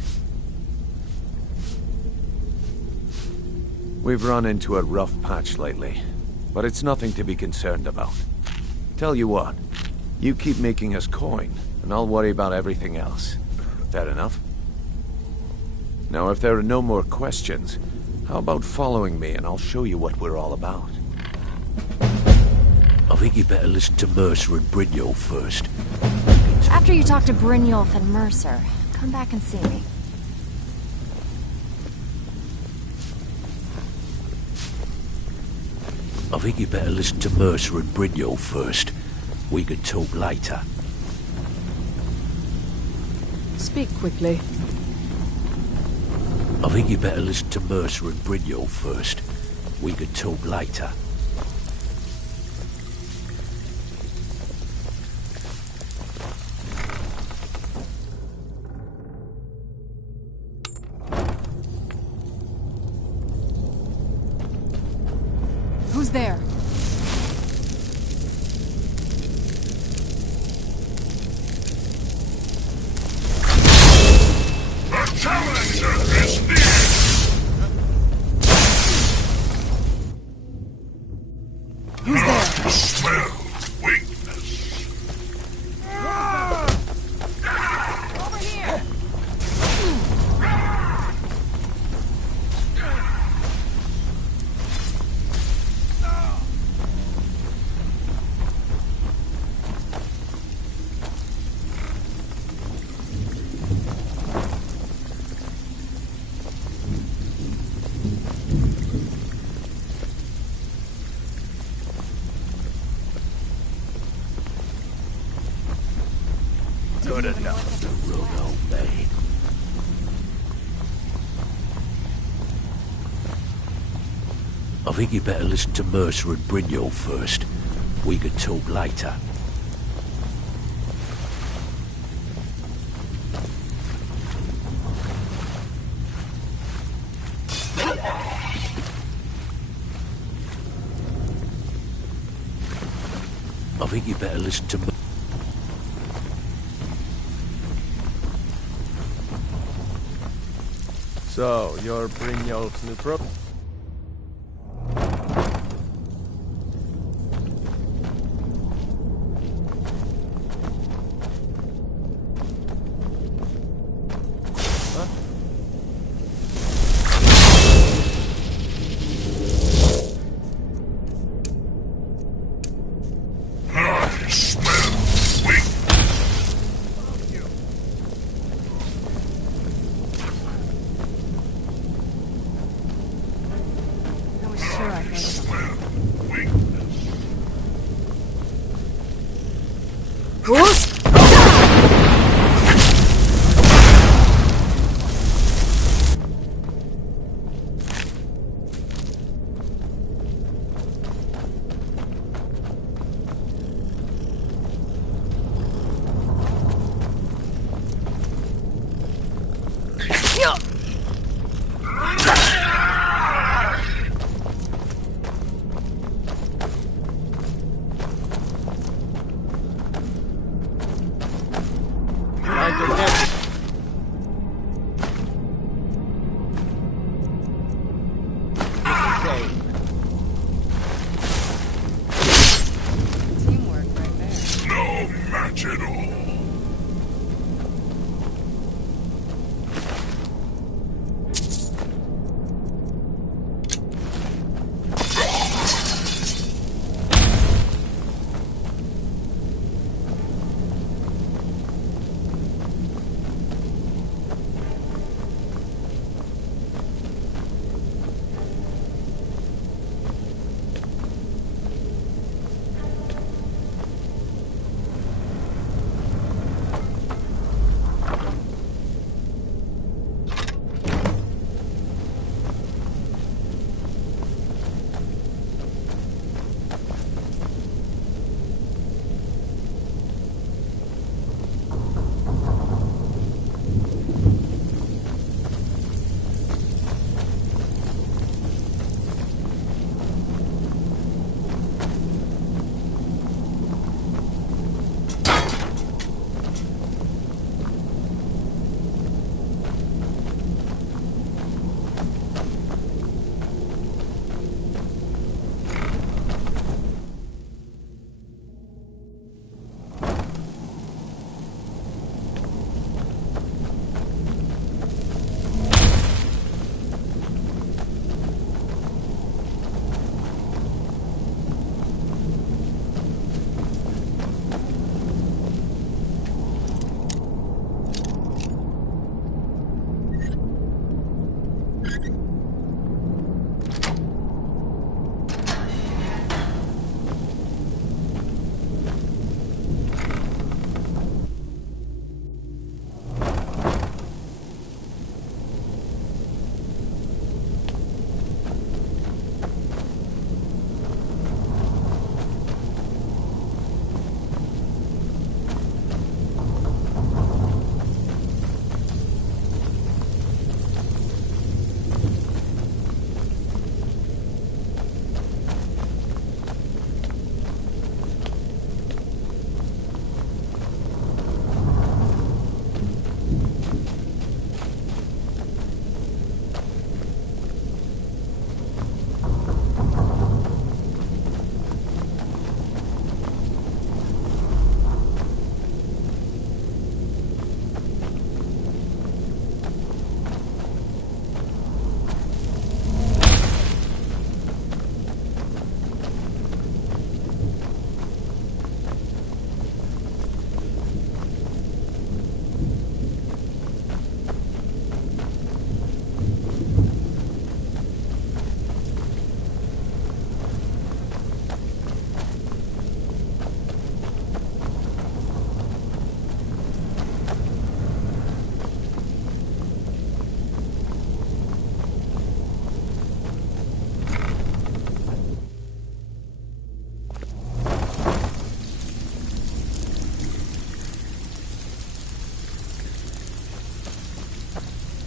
We've run into a rough patch lately, but it's nothing to be concerned about. Tell you what, you keep making us coin, and I'll worry about everything else. Fair enough? Now, if there are no more questions, how about following me and I'll show you what we're all about? I think you better listen to Mercer and Brynjolf first. After you talk to Brynjolf and Mercer, come back and see me. I think you better listen to Mercer and Brynjolf first. We can talk later. Speak quickly. I think you better listen to Mercer and Brynjolf first. We can talk later. Who's there? Who's there? Smell weakness. Over here! Good enough to run, old man. I think you better listen to Mercer and Brynjolf first. We can talk later. I think you better listen to... So, you're Brynjolf's new pro... their net. Teamwork right there. No match at all.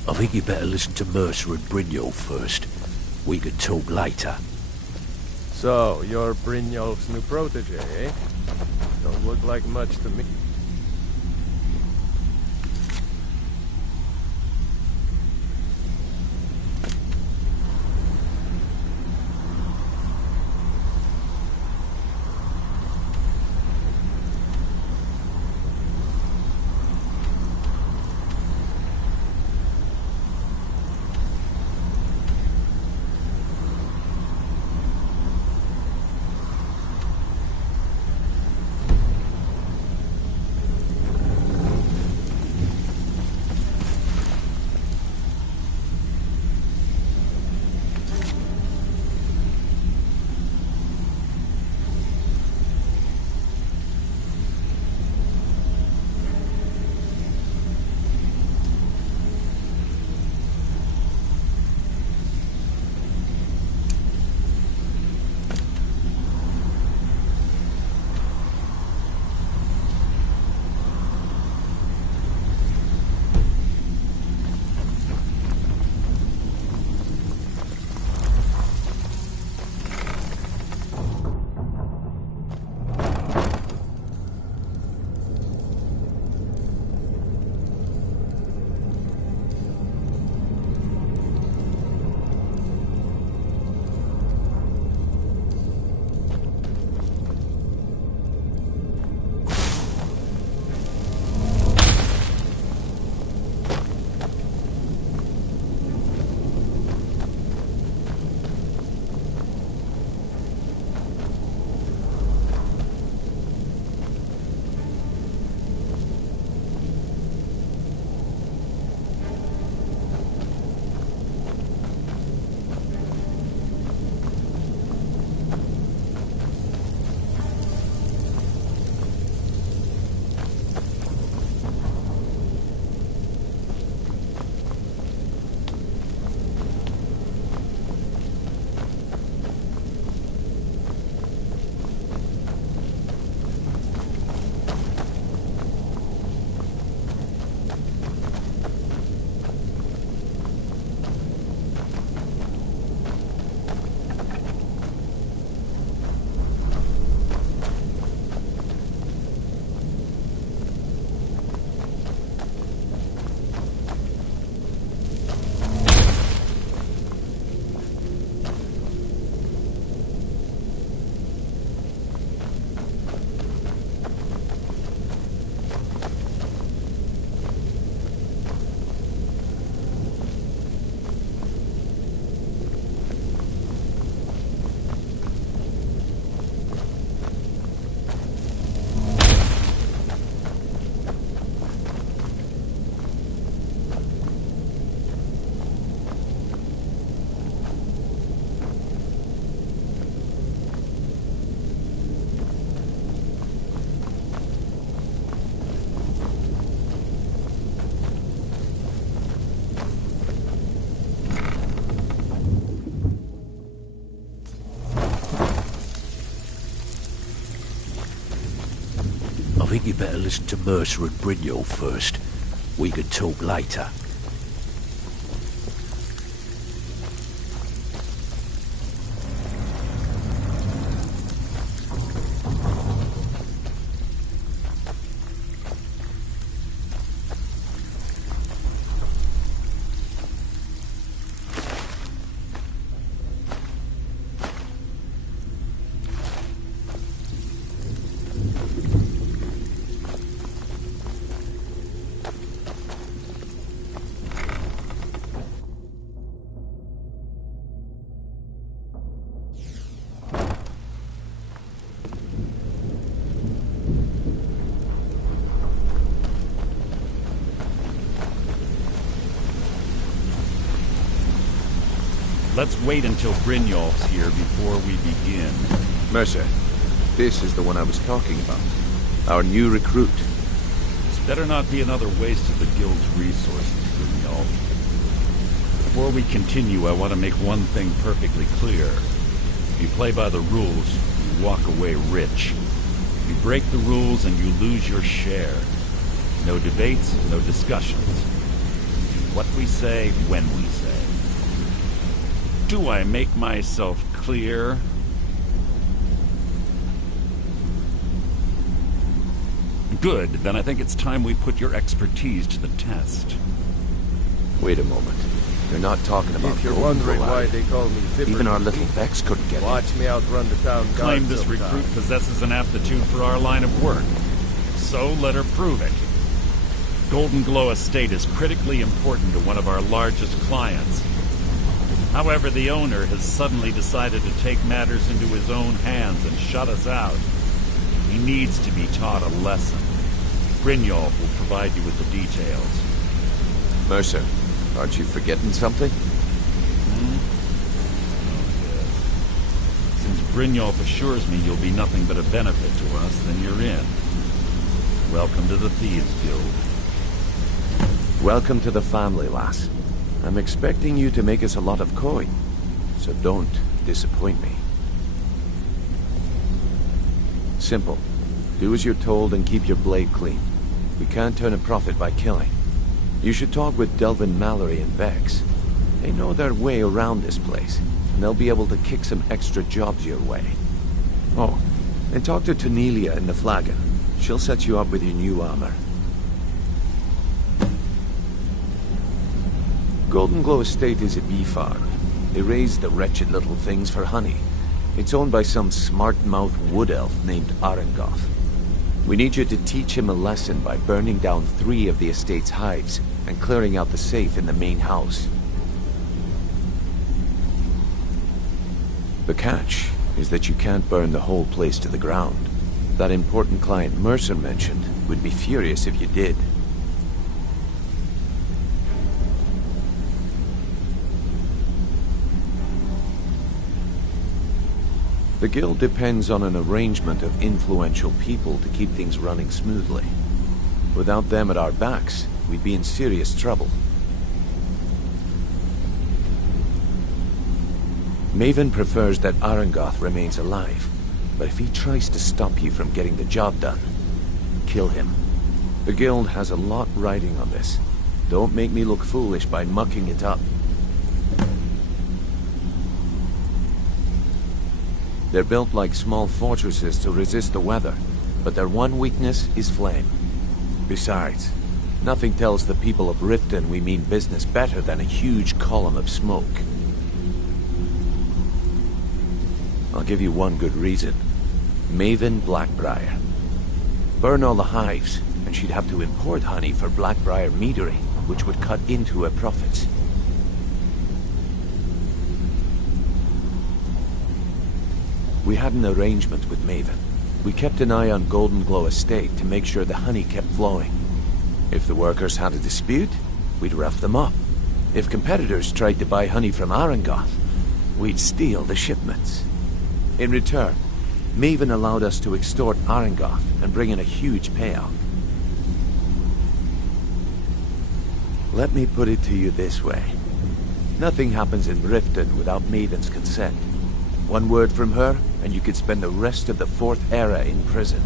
I think you better listen to Mercer and Brynjolf first. We can talk later. So, you're Brynjolf's new protege, eh? Don't look like much to me. think you better listen to Mercer and Brynjolf first. We can talk later. Let's wait until Brynjolf's here before we begin. Mercer, this is the one I was talking about. Our new recruit. This better not be another waste of the Guild's resources, Brynjolf. Before we continue, I want to make one thing perfectly clear. If you play by the rules, you walk away rich. You break the rules and you lose your share. No debates, no discussions. What we say, when we say. Do I make myself clear? Good, then I think it's time we put your expertise to the test. Wait a moment. You're not talking about If you're wondering why they call me Zipper, even our little Vex couldn't get watch me outrun the town guard. Claim this recruit possesses an aptitude for our line of work. So let her prove it. Goldenglow Estate is critically important to one of our largest clients. However, the owner has suddenly decided to take matters into his own hands and shut us out. He needs to be taught a lesson. Brynjolf will provide you with the details. Mercer, aren't you forgetting something? Oh, yes. Since Brynjolf assures me you'll be nothing but a benefit to us, then you're in. Welcome to the Thieves Guild. Welcome to the family, lass. I'm expecting you to make us a lot of coin, so don't disappoint me. Simple. Do as you're told and keep your blade clean. We can't turn a profit by killing. You should talk with Delvin Mallory and Vex. They know their way around this place, and they'll be able to kick some extra jobs your way. Oh, and talk to Tanelia in the Flagon. She'll set you up with your new armor. Goldenglow Estate is a bee farm. They raise the wretched little things for honey. It's owned by some smart-mouthed wood elf named Arengoth. We need you to teach him a lesson by burning down 3 of the estate's hives and clearing out the safe in the main house. The catch is that you can't burn the whole place to the ground. That important client Mercer mentioned would be furious if you did. The Guild depends on an arrangement of influential people to keep things running smoothly. Without them at our backs, we'd be in serious trouble. Maven prefers that Arengoth remains alive, but if he tries to stop you from getting the job done, kill him. The Guild has a lot riding on this. Don't make me look foolish by mucking it up. They're built like small fortresses to resist the weather, but their one weakness is flame. Besides, nothing tells the people of Riften we mean business better than a huge column of smoke. I'll give you one good reason. Maven Blackbriar. Burn all the hives, and she'd have to import honey for Blackbriar meadery, which would cut into her profits. We had an arrangement with Maven. We kept an eye on Goldenglow Estate to make sure the honey kept flowing. If the workers had a dispute, we'd rough them up. If competitors tried to buy honey from Arengoth, we'd steal the shipments. In return, Maven allowed us to extort Arengoth and bring in a huge payout. Let me put it to you this way. Nothing happens in Riften without Maven's consent. One word from her, and you could spend the rest of the 4th era in prison.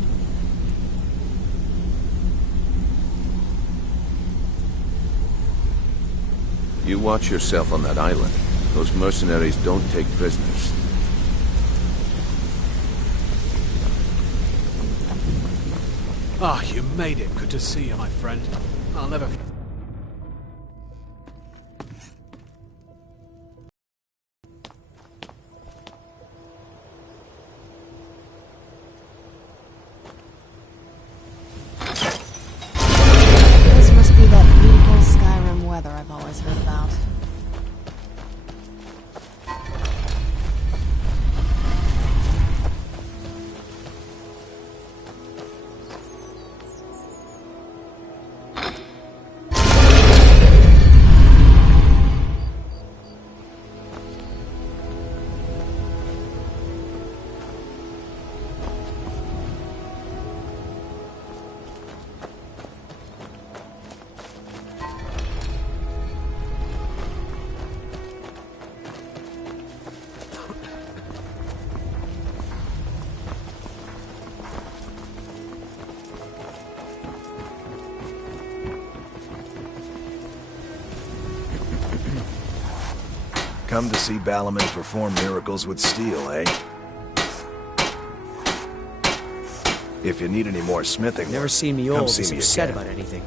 You watch yourself on that island. Those mercenaries don't take prisoners. Ah, you made it. Good to see you, my friend. I'll never... This must be that beautiful Skyrim weather I've always heard about. Come to see Balaman perform miracles with steel, eh? If you need any more smithing Never work, seen me come old see me upset again. about anything.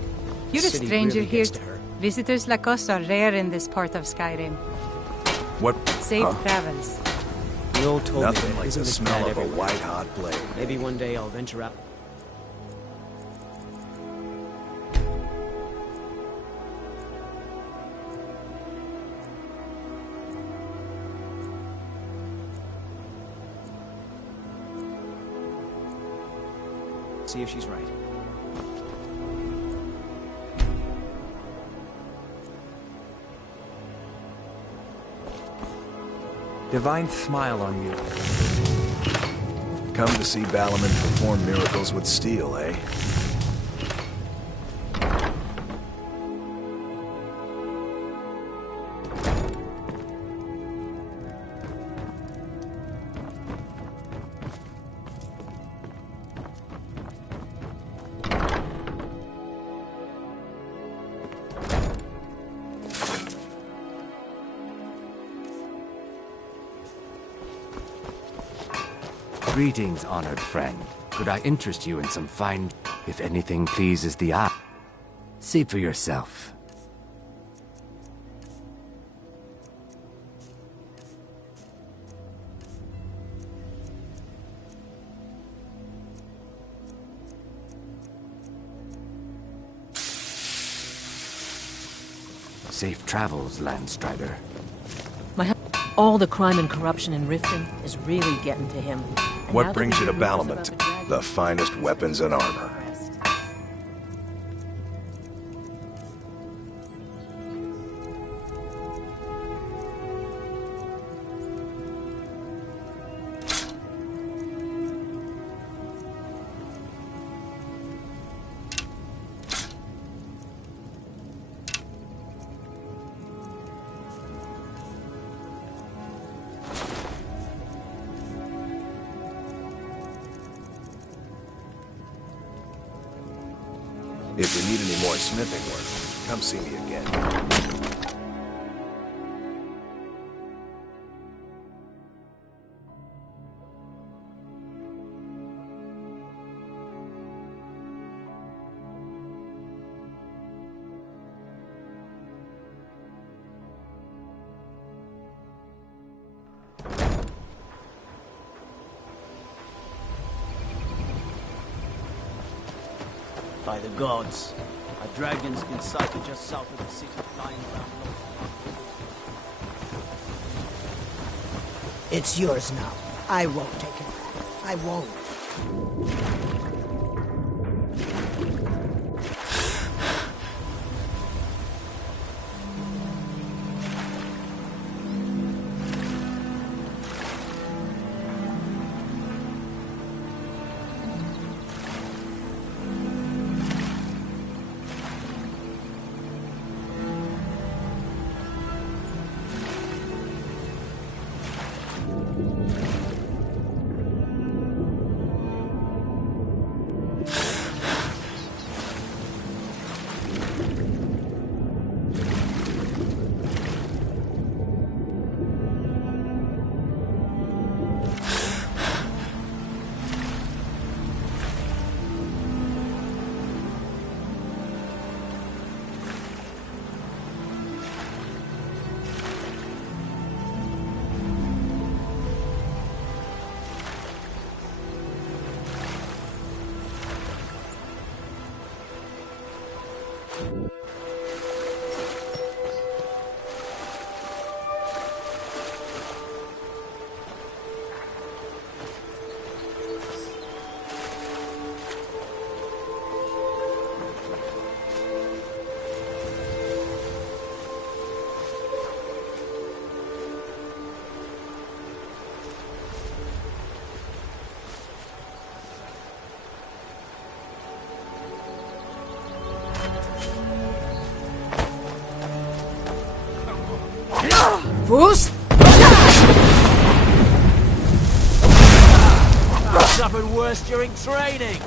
You're a City stranger really here. gets to her. Visitors like us are rare in this part of Skyrim. What? Safe Huh? travels. The old told Nothing me that like isn't the this smell bad of a everywhere. white-hot blade. Maybe one day I'll venture out. See if she's right. Divine smile on you. Come to see Balaman perform miracles with steel, eh? Greetings, honored friend. Could I interest you in some fine... If anything pleases the eye, see for yourself. Safe travels, Landstrider. All the crime and corruption in Riften is really getting to him. And now What that brings we you to hear rumors Balaman? about the dragon- The finest weapons and armor. If you need any more smithing work, come see me again. By the gods, a dragon's been sighted just south of the city, flying around low. It's yours now. I won't take it back. I won't. Fools! Suffered worse during training.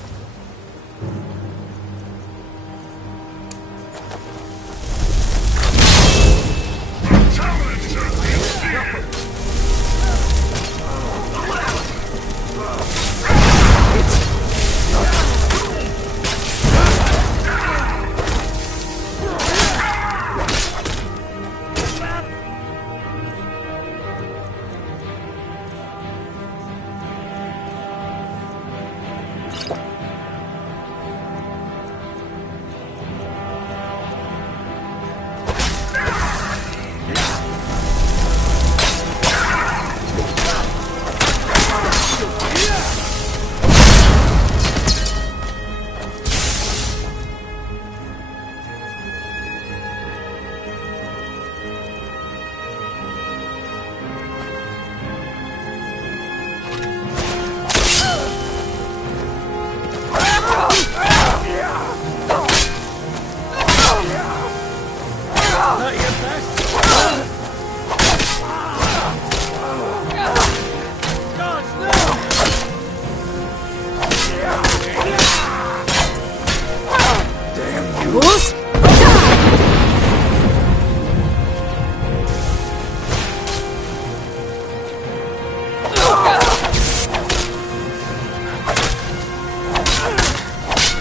Fools!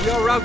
You're out.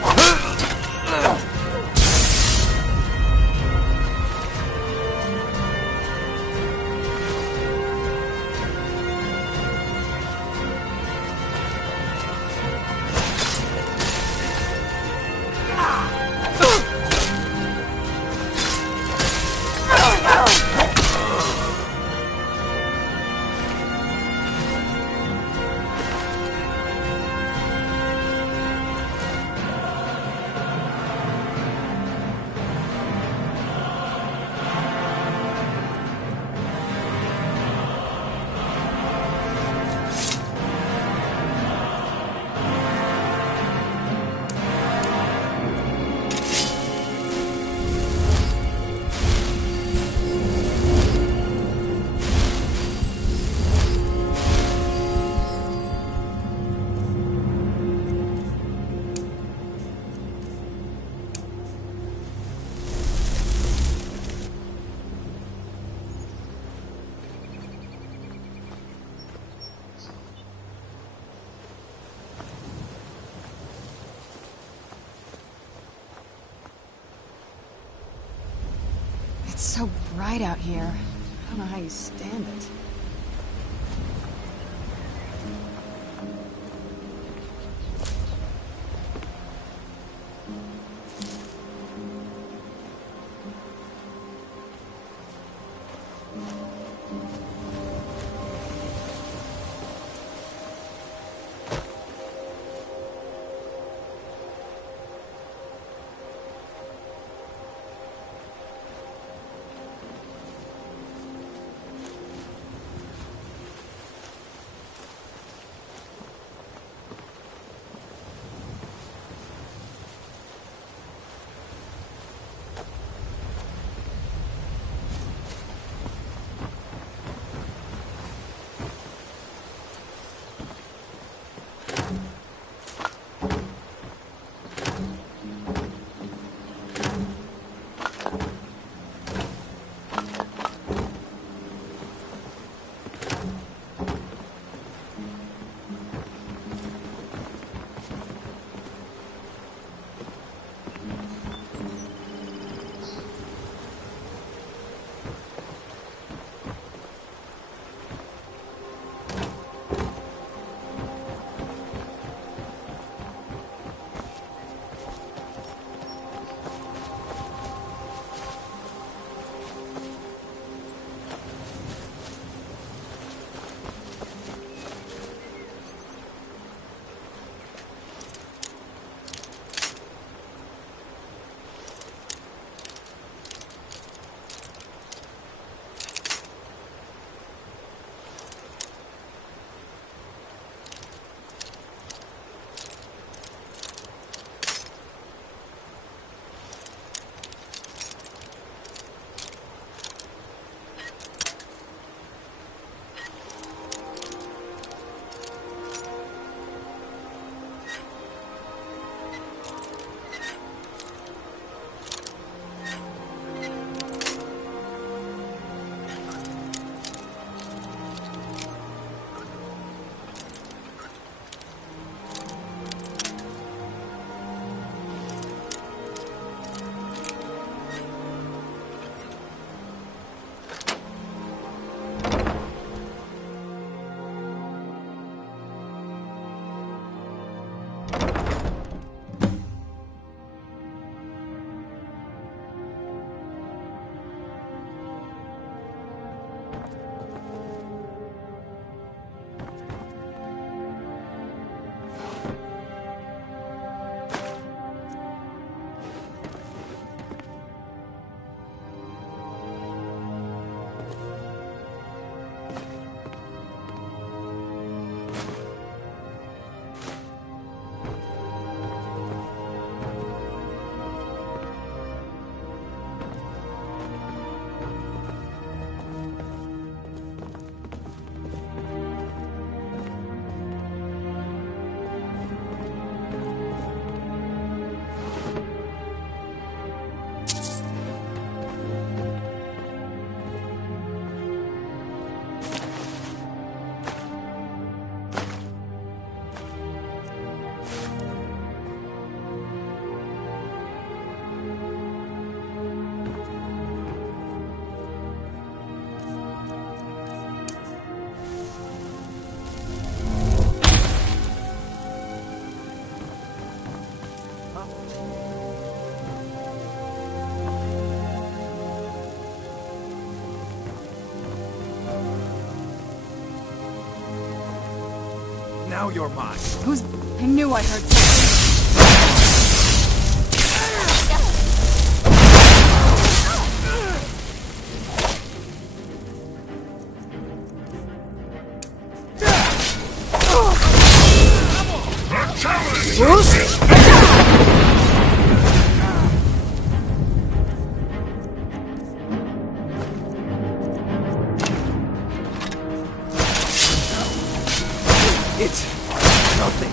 It's so bright out here. I don't know how you stand it. Now you're mine. I knew I heard something. It's nothing.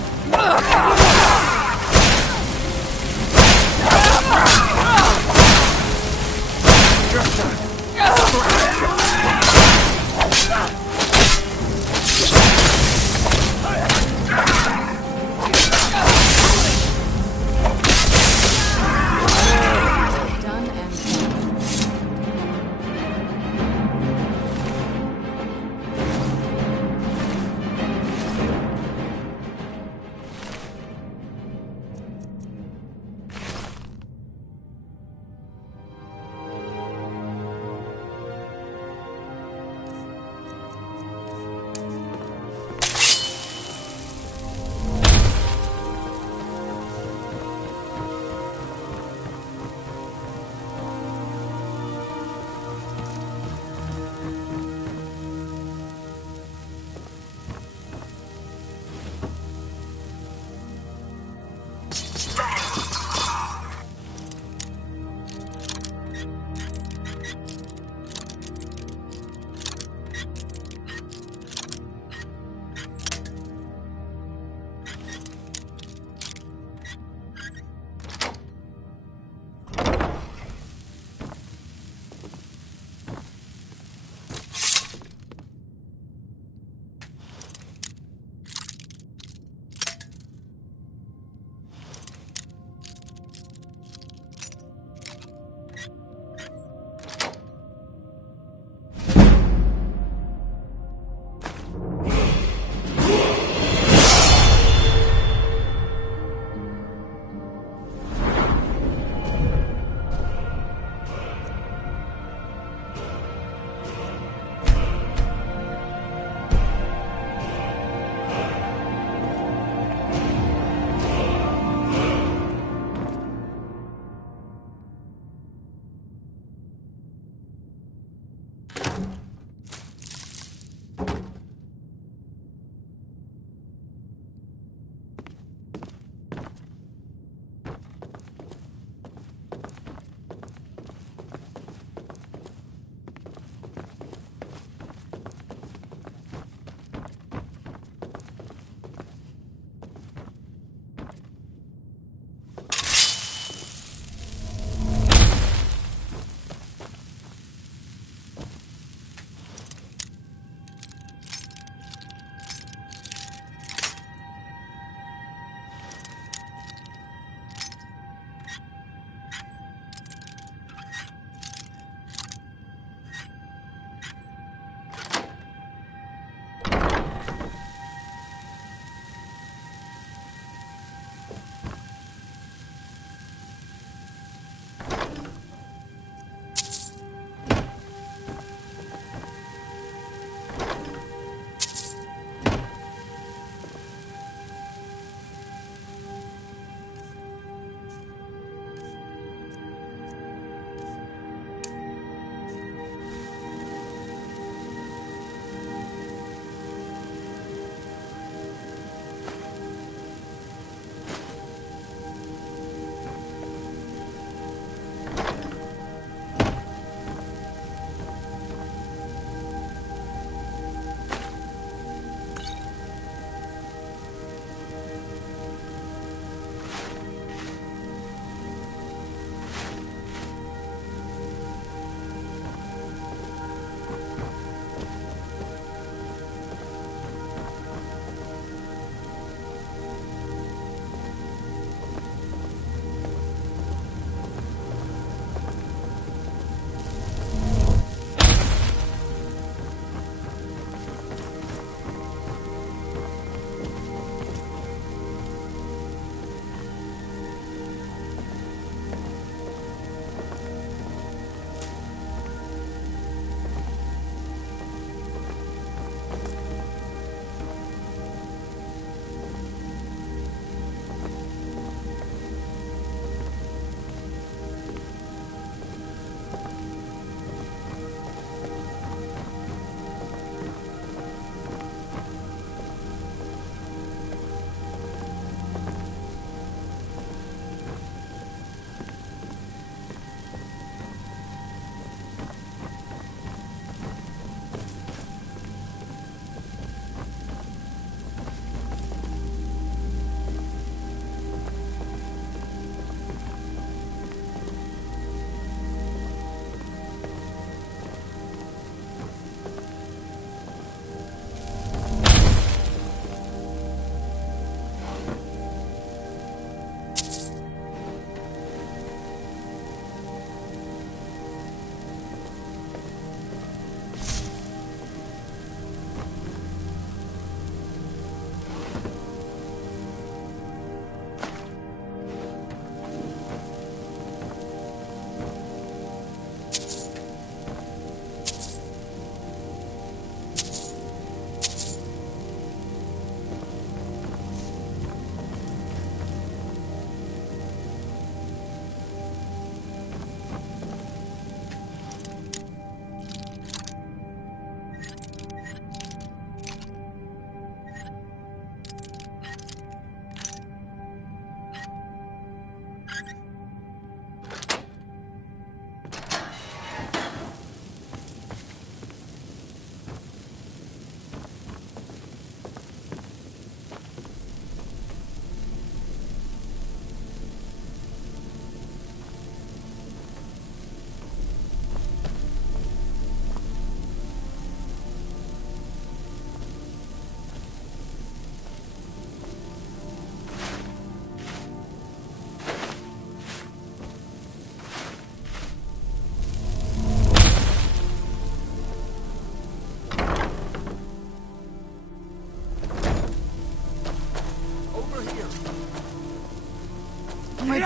Done and done.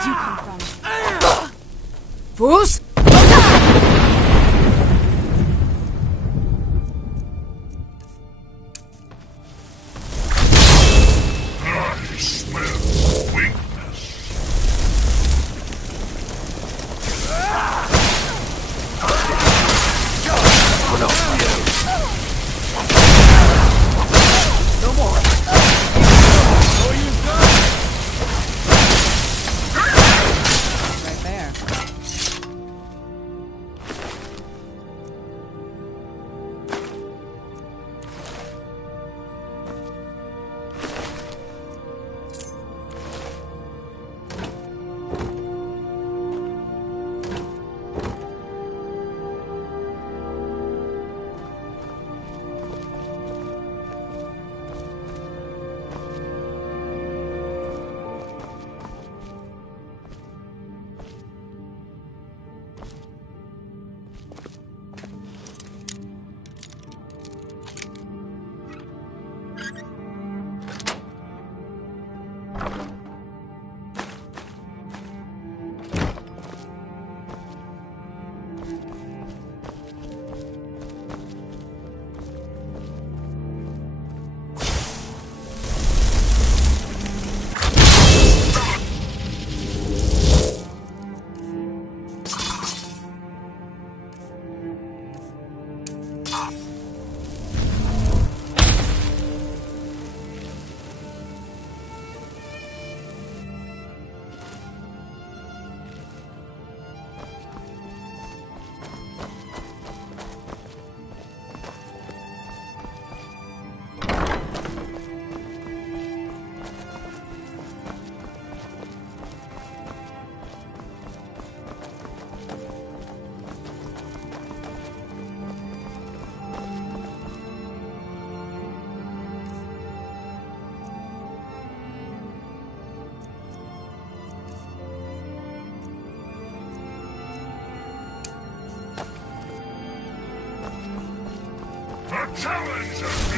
you come from? Fools! I smell weakness. No more. No use gun. Right there.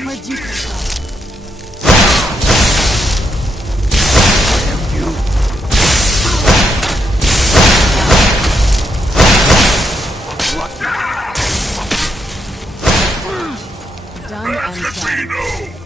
Where'd you come from? Done and done.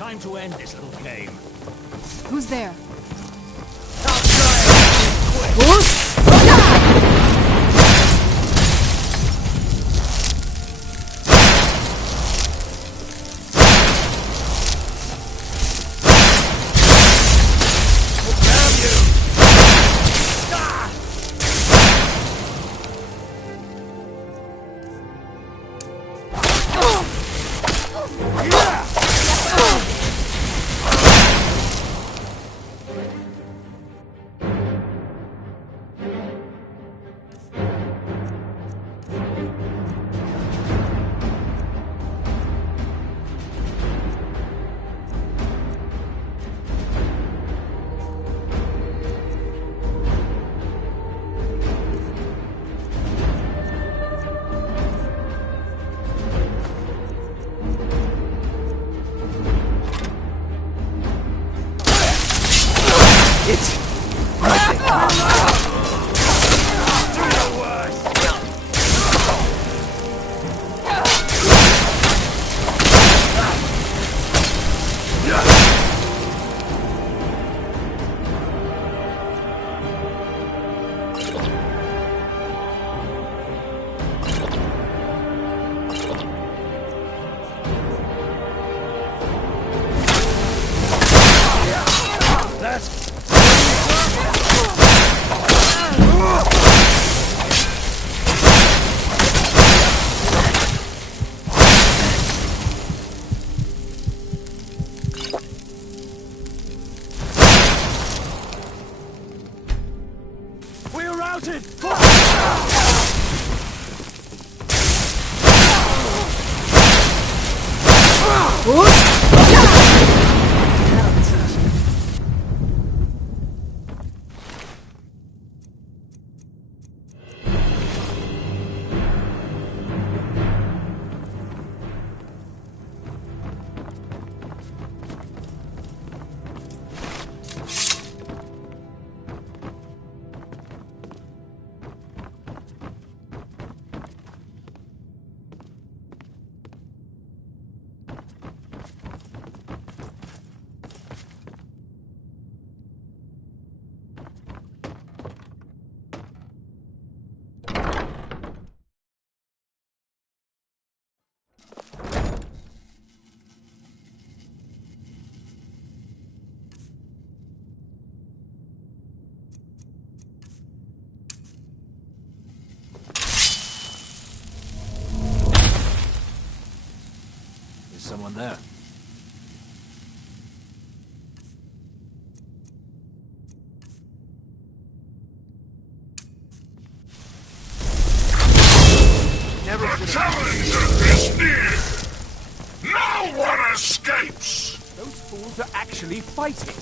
Time to end this little game. Who's there? Someone there. The challenger is near! No one escapes! Those fools are actually fighting.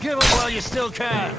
Give them while you still can.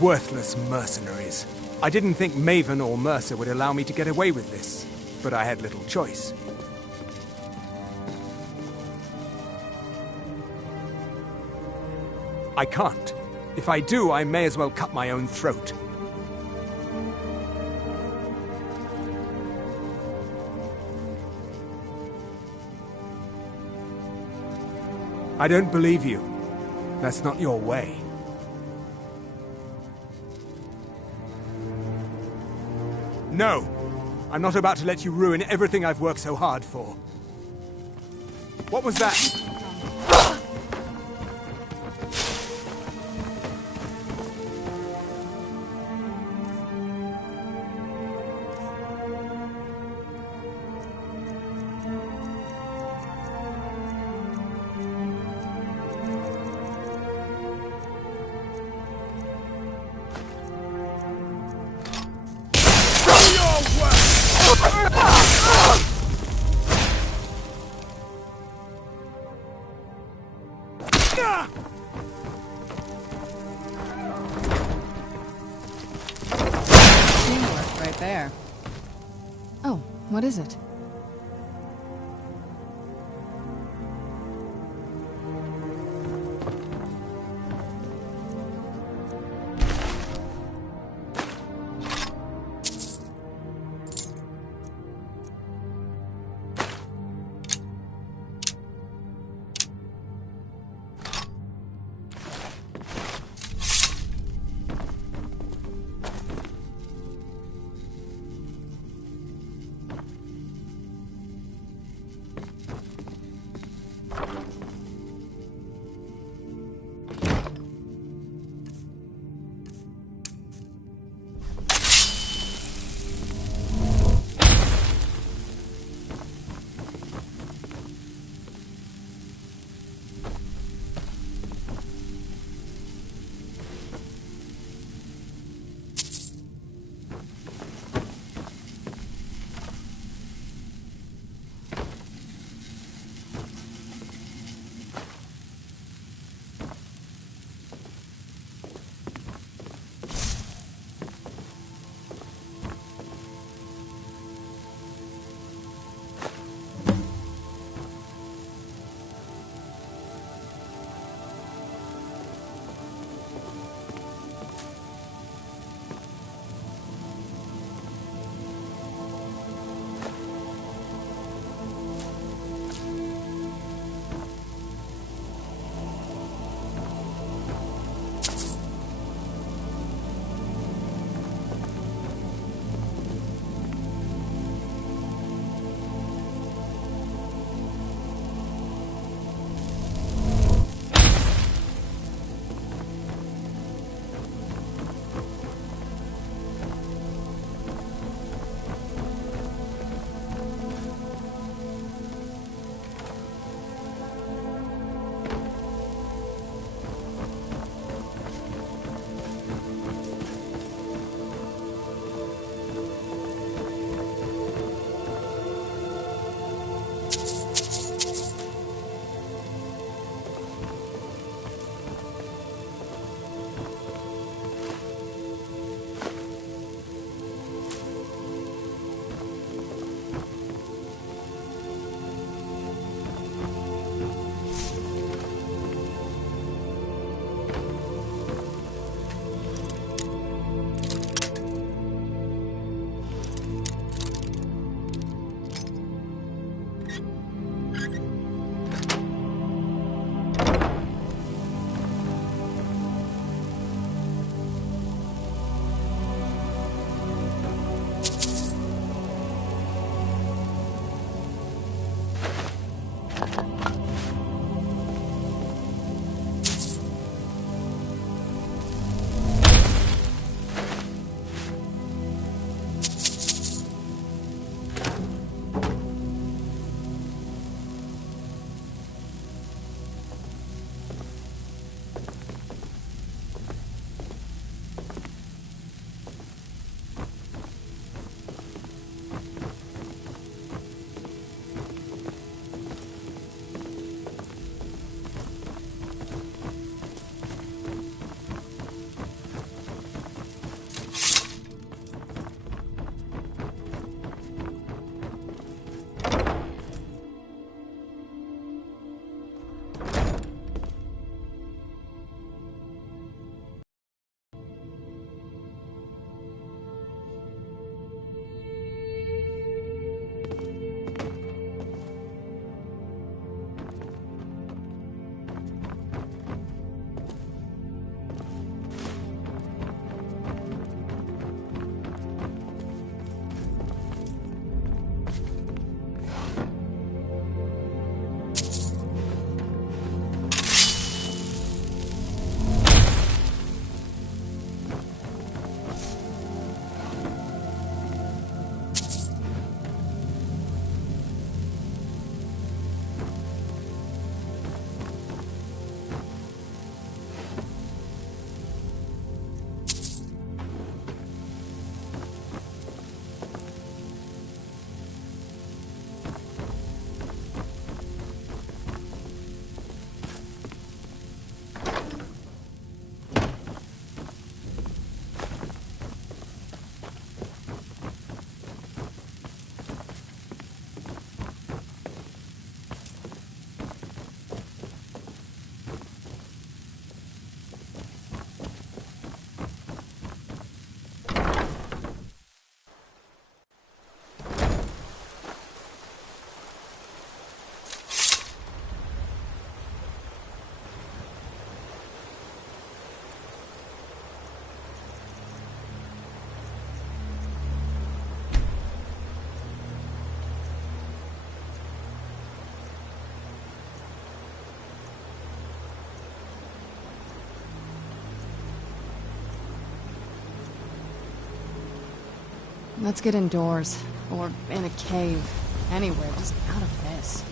Worthless mercenaries. I didn't think Maven or Mercer would allow me to get away with this, but I had little choice. I can't. If I do, I may as well cut my own throat. I don't believe you. That's not your way. No! I'm not about to let you ruin everything I've worked so hard for. What was that? Teamwork right there. Oh, what is it? Let's get indoors. Or in a cave. Anywhere, just out of this.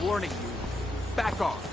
Warning you. Back off.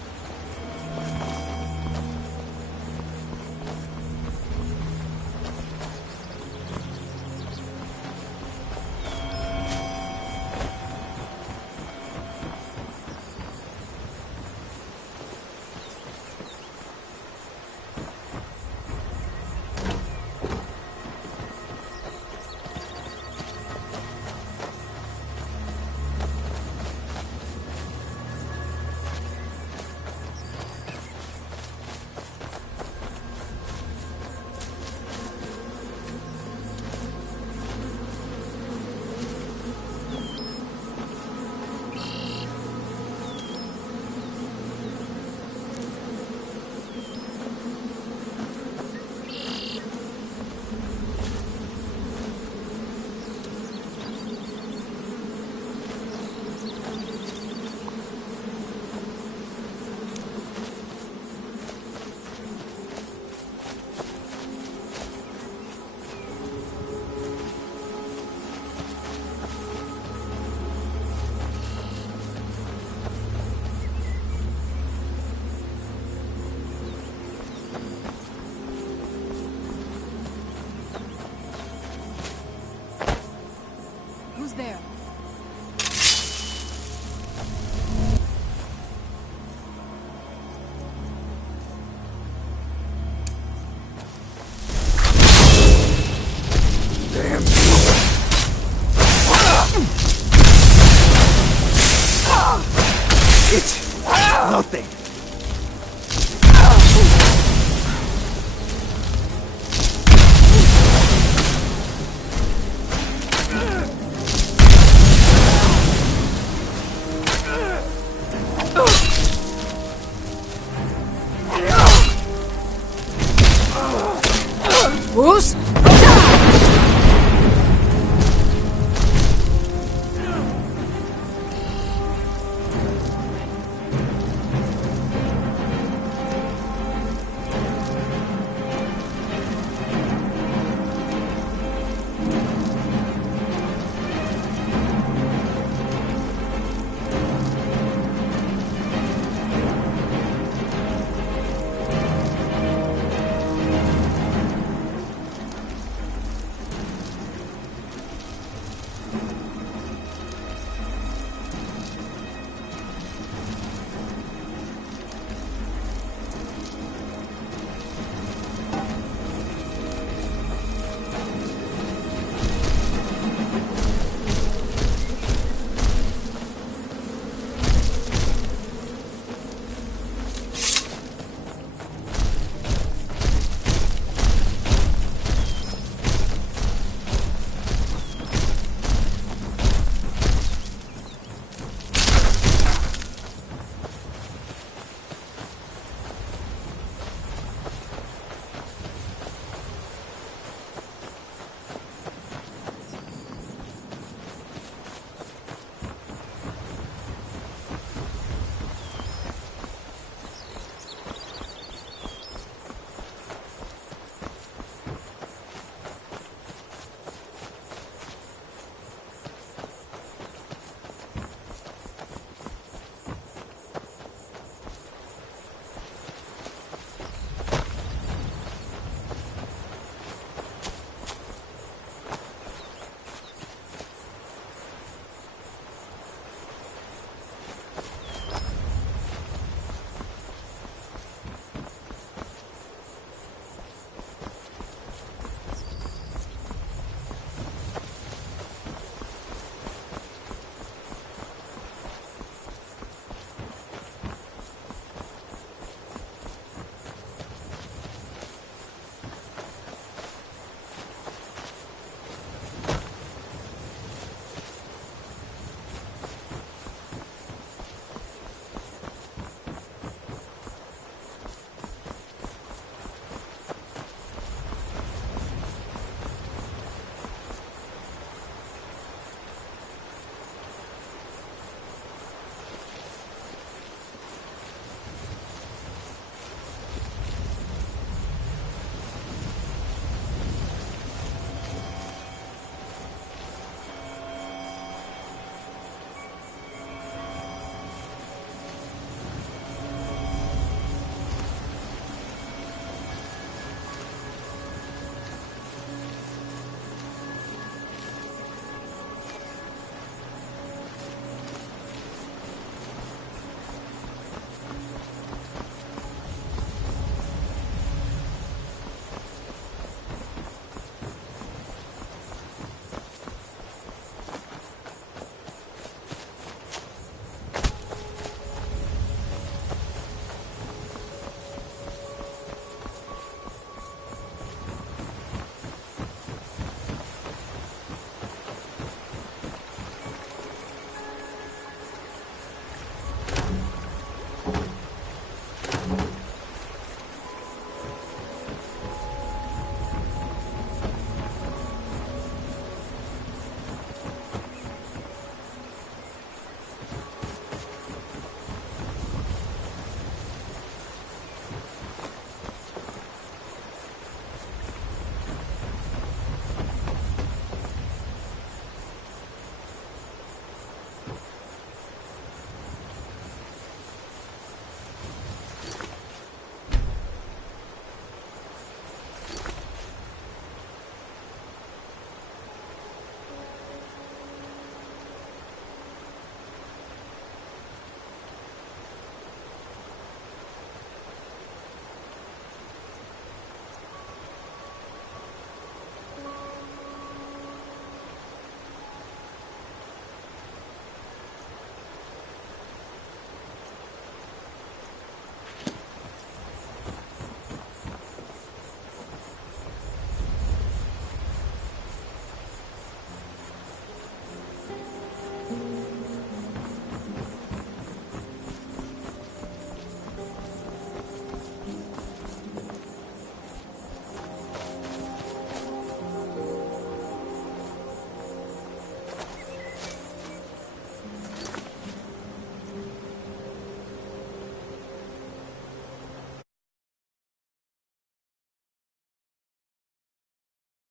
Who's there? Damn. It's nothing. Bruce?